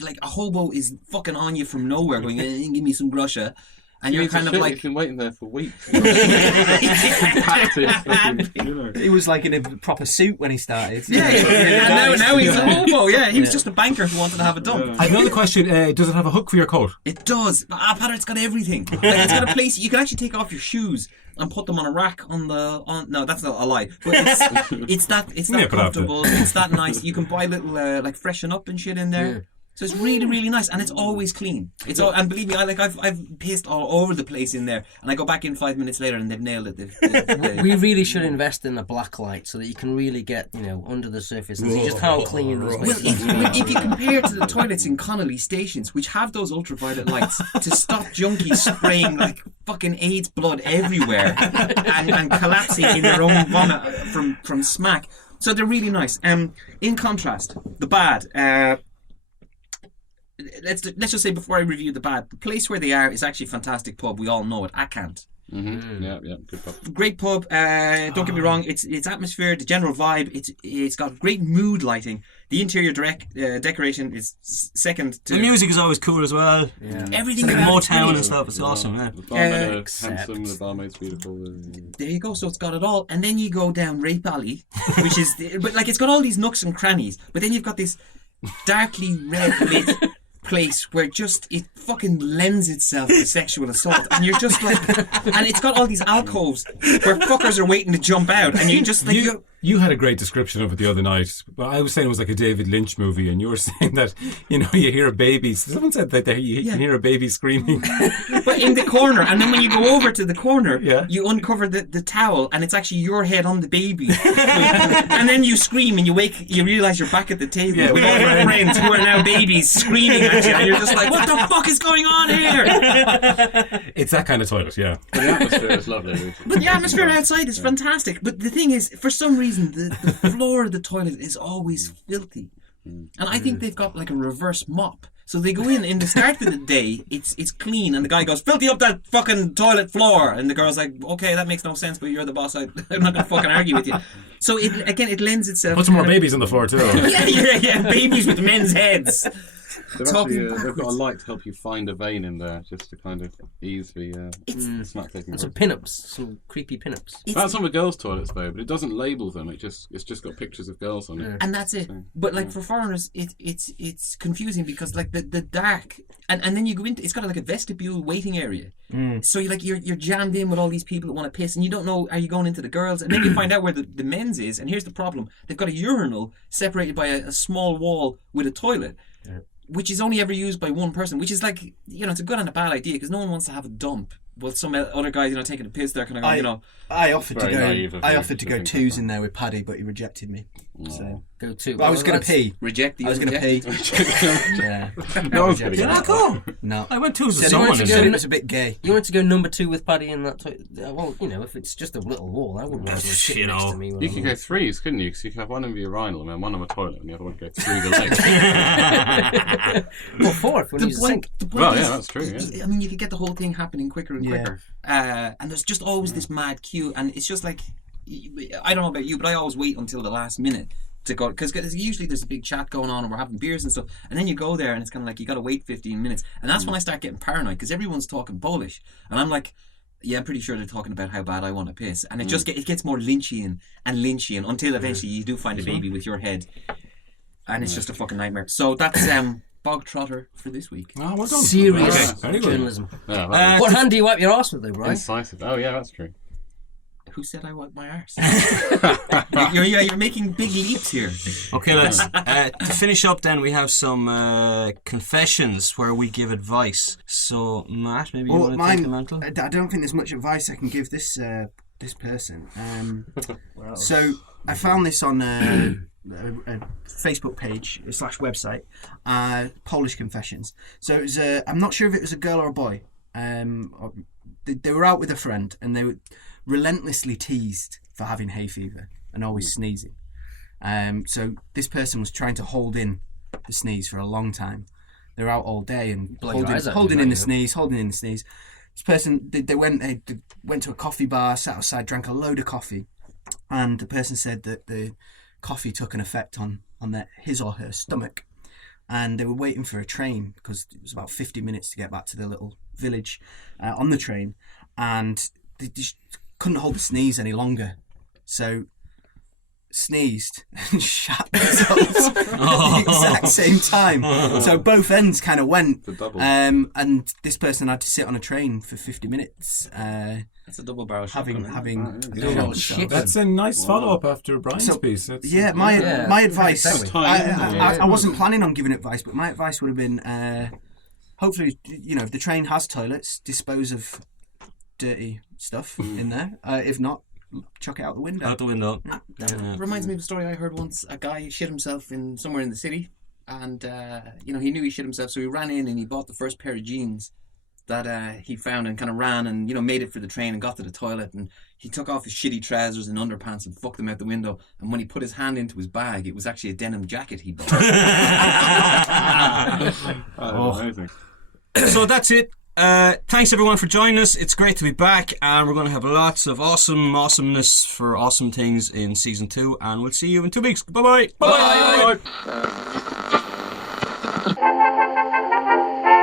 like a hobo is fucking on you from nowhere going, give me some grusha. And you're kind of You've like... been waiting there for weeks. Packed in fucking, you know. He was like in a proper suit when he started. and now he's a hobo, he was just a banker who wanted to have a dump. I have another question. Does it have a hook for your coat? It does. Patter, it's got everything. Like, it's got a place... You can actually take off your shoes and put them on a rack on the... No, that's not a lie. But it's that comfortable. It's that nice. You can buy little, like, freshen up and shit in there. Yeah. So it's really, really nice, and it's always clean. And believe me, I've pissed all over the place in there, and I go back in 5 minutes later, and they've nailed it. We really should invest in a black light so that you can really get under the surface and see just how clean this Well, place is. if you compare to the toilets in Connolly stations, which have those ultraviolet lights to stop junkies spraying like fucking AIDS blood everywhere and collapsing in their own vomit from smack, so they're really nice. In contrast, the bad. Let's just say before I review the bad, the place where they are is actually a fantastic pub. We all know it. Akant. Mm-hmm. Yeah, good pub. Great pub. Don't get me wrong. It's atmosphere, the general vibe. It's got great mood lighting. The interior decoration is second to. The music is always cool as well. Yeah. Everything Like about Motown it's and stuff. It's awesome. Yeah. The barmaid Except- handsome, the barmaid's beautiful. There you go. So it's got it all, and then you go down Rape Alley, which is, but like it's got all these nooks and crannies. But then you've got this darkly red lit place where just it fucking lends itself to sexual assault, and you're just like, and it's got all these alcoves where fuckers are waiting to jump out, and you're just like, You had a great description of it the other night. Well, I was saying it was like a David Lynch movie, and you were saying that you hear a baby. Someone said that you can hear a baby screaming. but in the corner, and then when you go over to the corner, Yeah. you uncover the towel, and it's actually your head on the baby, and then you scream, and you realise you're back at the table Yeah, with all your friends who are now babies screaming at you, and you're just like, what the fuck is going on here? It's that kind of toilet, yeah. But the atmosphere is lovely. But the atmosphere outside is fantastic. But the thing is, for some reason, the floor of the toilet is always filthy. And I think they've got like a reverse mop. So they go in the start of the day, it's clean, and the guy goes, filthy up that fucking toilet floor. And the girl's like, okay, that makes no sense, but you're the boss. I'm not going to fucking argue with you. So it lends itself. Put some more babies on the floor too. yeah, babies with men's heads. They've got a light to help you find a vein in there, just to kind of ease the smack taking. Some pin-ups, some creepy pin-ups. That's on the girls' toilets though, but it doesn't label them. It's just got pictures of girls on it. And that's it. But like for foreigners, it's confusing because like the dark, and then you go into, it's got like a vestibule waiting area. So you're jammed in with all these people that want to piss, and you don't know, are you going into the girls? And then you find out where the men's is, and here's the problem: they've got a urinal separated by a small wall with a toilet. Which is only ever used by one person, which is like, it's a good and a bad idea because no one wants to have a dump. Well, some other guys, taking a piss, they're kind of going, I offered to Very naive go. of I you offered to to go think twos like in there with Paddy, but he rejected me. So Go to. but I was going to pee. reject the I was going to pee. Yeah. No one's Rejected gonna me. get that. No. I went twos with Said someone. he to said go- it was a bit gay. You wanted to go number 2 with Paddy in that toilet? Well, if it's just a little wall, I wouldn't want to sit You next know. to me. when You I'm could on. go threes, couldn't you? Because you could have one of your urinal and then one on a toilet, and the other one go through the legs. Well, 4 if we use a sink. The point Well, is, yeah, that's true. Yeah. I mean, you could get the whole thing happening quicker and quicker. And there's just always this mad queue, and it's just like, I don't know about you, but I always wait until the last minute to go, because usually there's a big chat going on and we're having beers and stuff, and then you go there and it's kind of like you got to wait 15 minutes, and that's when I start getting paranoid because everyone's talking Polish, and I'm like, yeah, I'm pretty sure they're talking about how bad I want to piss, and it gets more Lynchian until eventually you do find a baby with your head, and it's just a fucking nightmare. So that's Bog Trotter for this week. Oh, well done. Serious Okay, very good. journalism. Yeah, that What hand do you wipe your arse with, though, was Brian? incisive. Oh, yeah, that's true. Who said I wipe my arse? you're making big leaps here. Okay, let's to finish up. Then we have some confessions where we give advice. So Matt, maybe you Well, want to take the mine. mantle. I don't think there's much advice I can give this person. So I found this on a Facebook page / website, Polish Confessions. So it was I'm not sure if it was a girl or a boy. They were out with a friend and they were relentlessly teased for having hay fever and always sneezing. So this person was trying to hold in the sneeze for a long time. They were out all day and Blow your eyes out, holding in the you know. sneeze, holding in the sneeze. This person, they went to a coffee bar, sat outside, drank a load of coffee, and the person said that the coffee took an effect on his or her stomach, and they were waiting for a train because it was about 50 minutes to get back to the little village on the train, and they just couldn't hold the sneeze any longer, so sneezed and shat themselves at the exact same time. So both ends kind of went, The double. and this person had to sit on a train for 50 minutes That's a double barrel shotgun. having Oh, shot shit. That's a nice follow-up after Brian's So, piece. That's, yeah, my advice. That's I wasn't planning on giving advice, but my advice would have been, hopefully, if the train has toilets, dispose of dirty stuff in there. If not, chuck it out the window. Out the window. Reminds me of a story I heard once. A guy shit himself in somewhere in the city, and he knew he shit himself, so he ran in and he bought the first pair of jeans that he found and kind of ran and made it for the train and got to the toilet, and he took off his shitty trousers and underpants and fucked them out the window, and when he put his hand into his bag, it was actually a denim jacket he bought. Amazing. So that's it. Thanks everyone for joining us. It's great to be back, and we're going to have lots of awesomeness for awesome things in season 2, and we'll see you in 2 weeks. Bye-bye. Bye. Bye.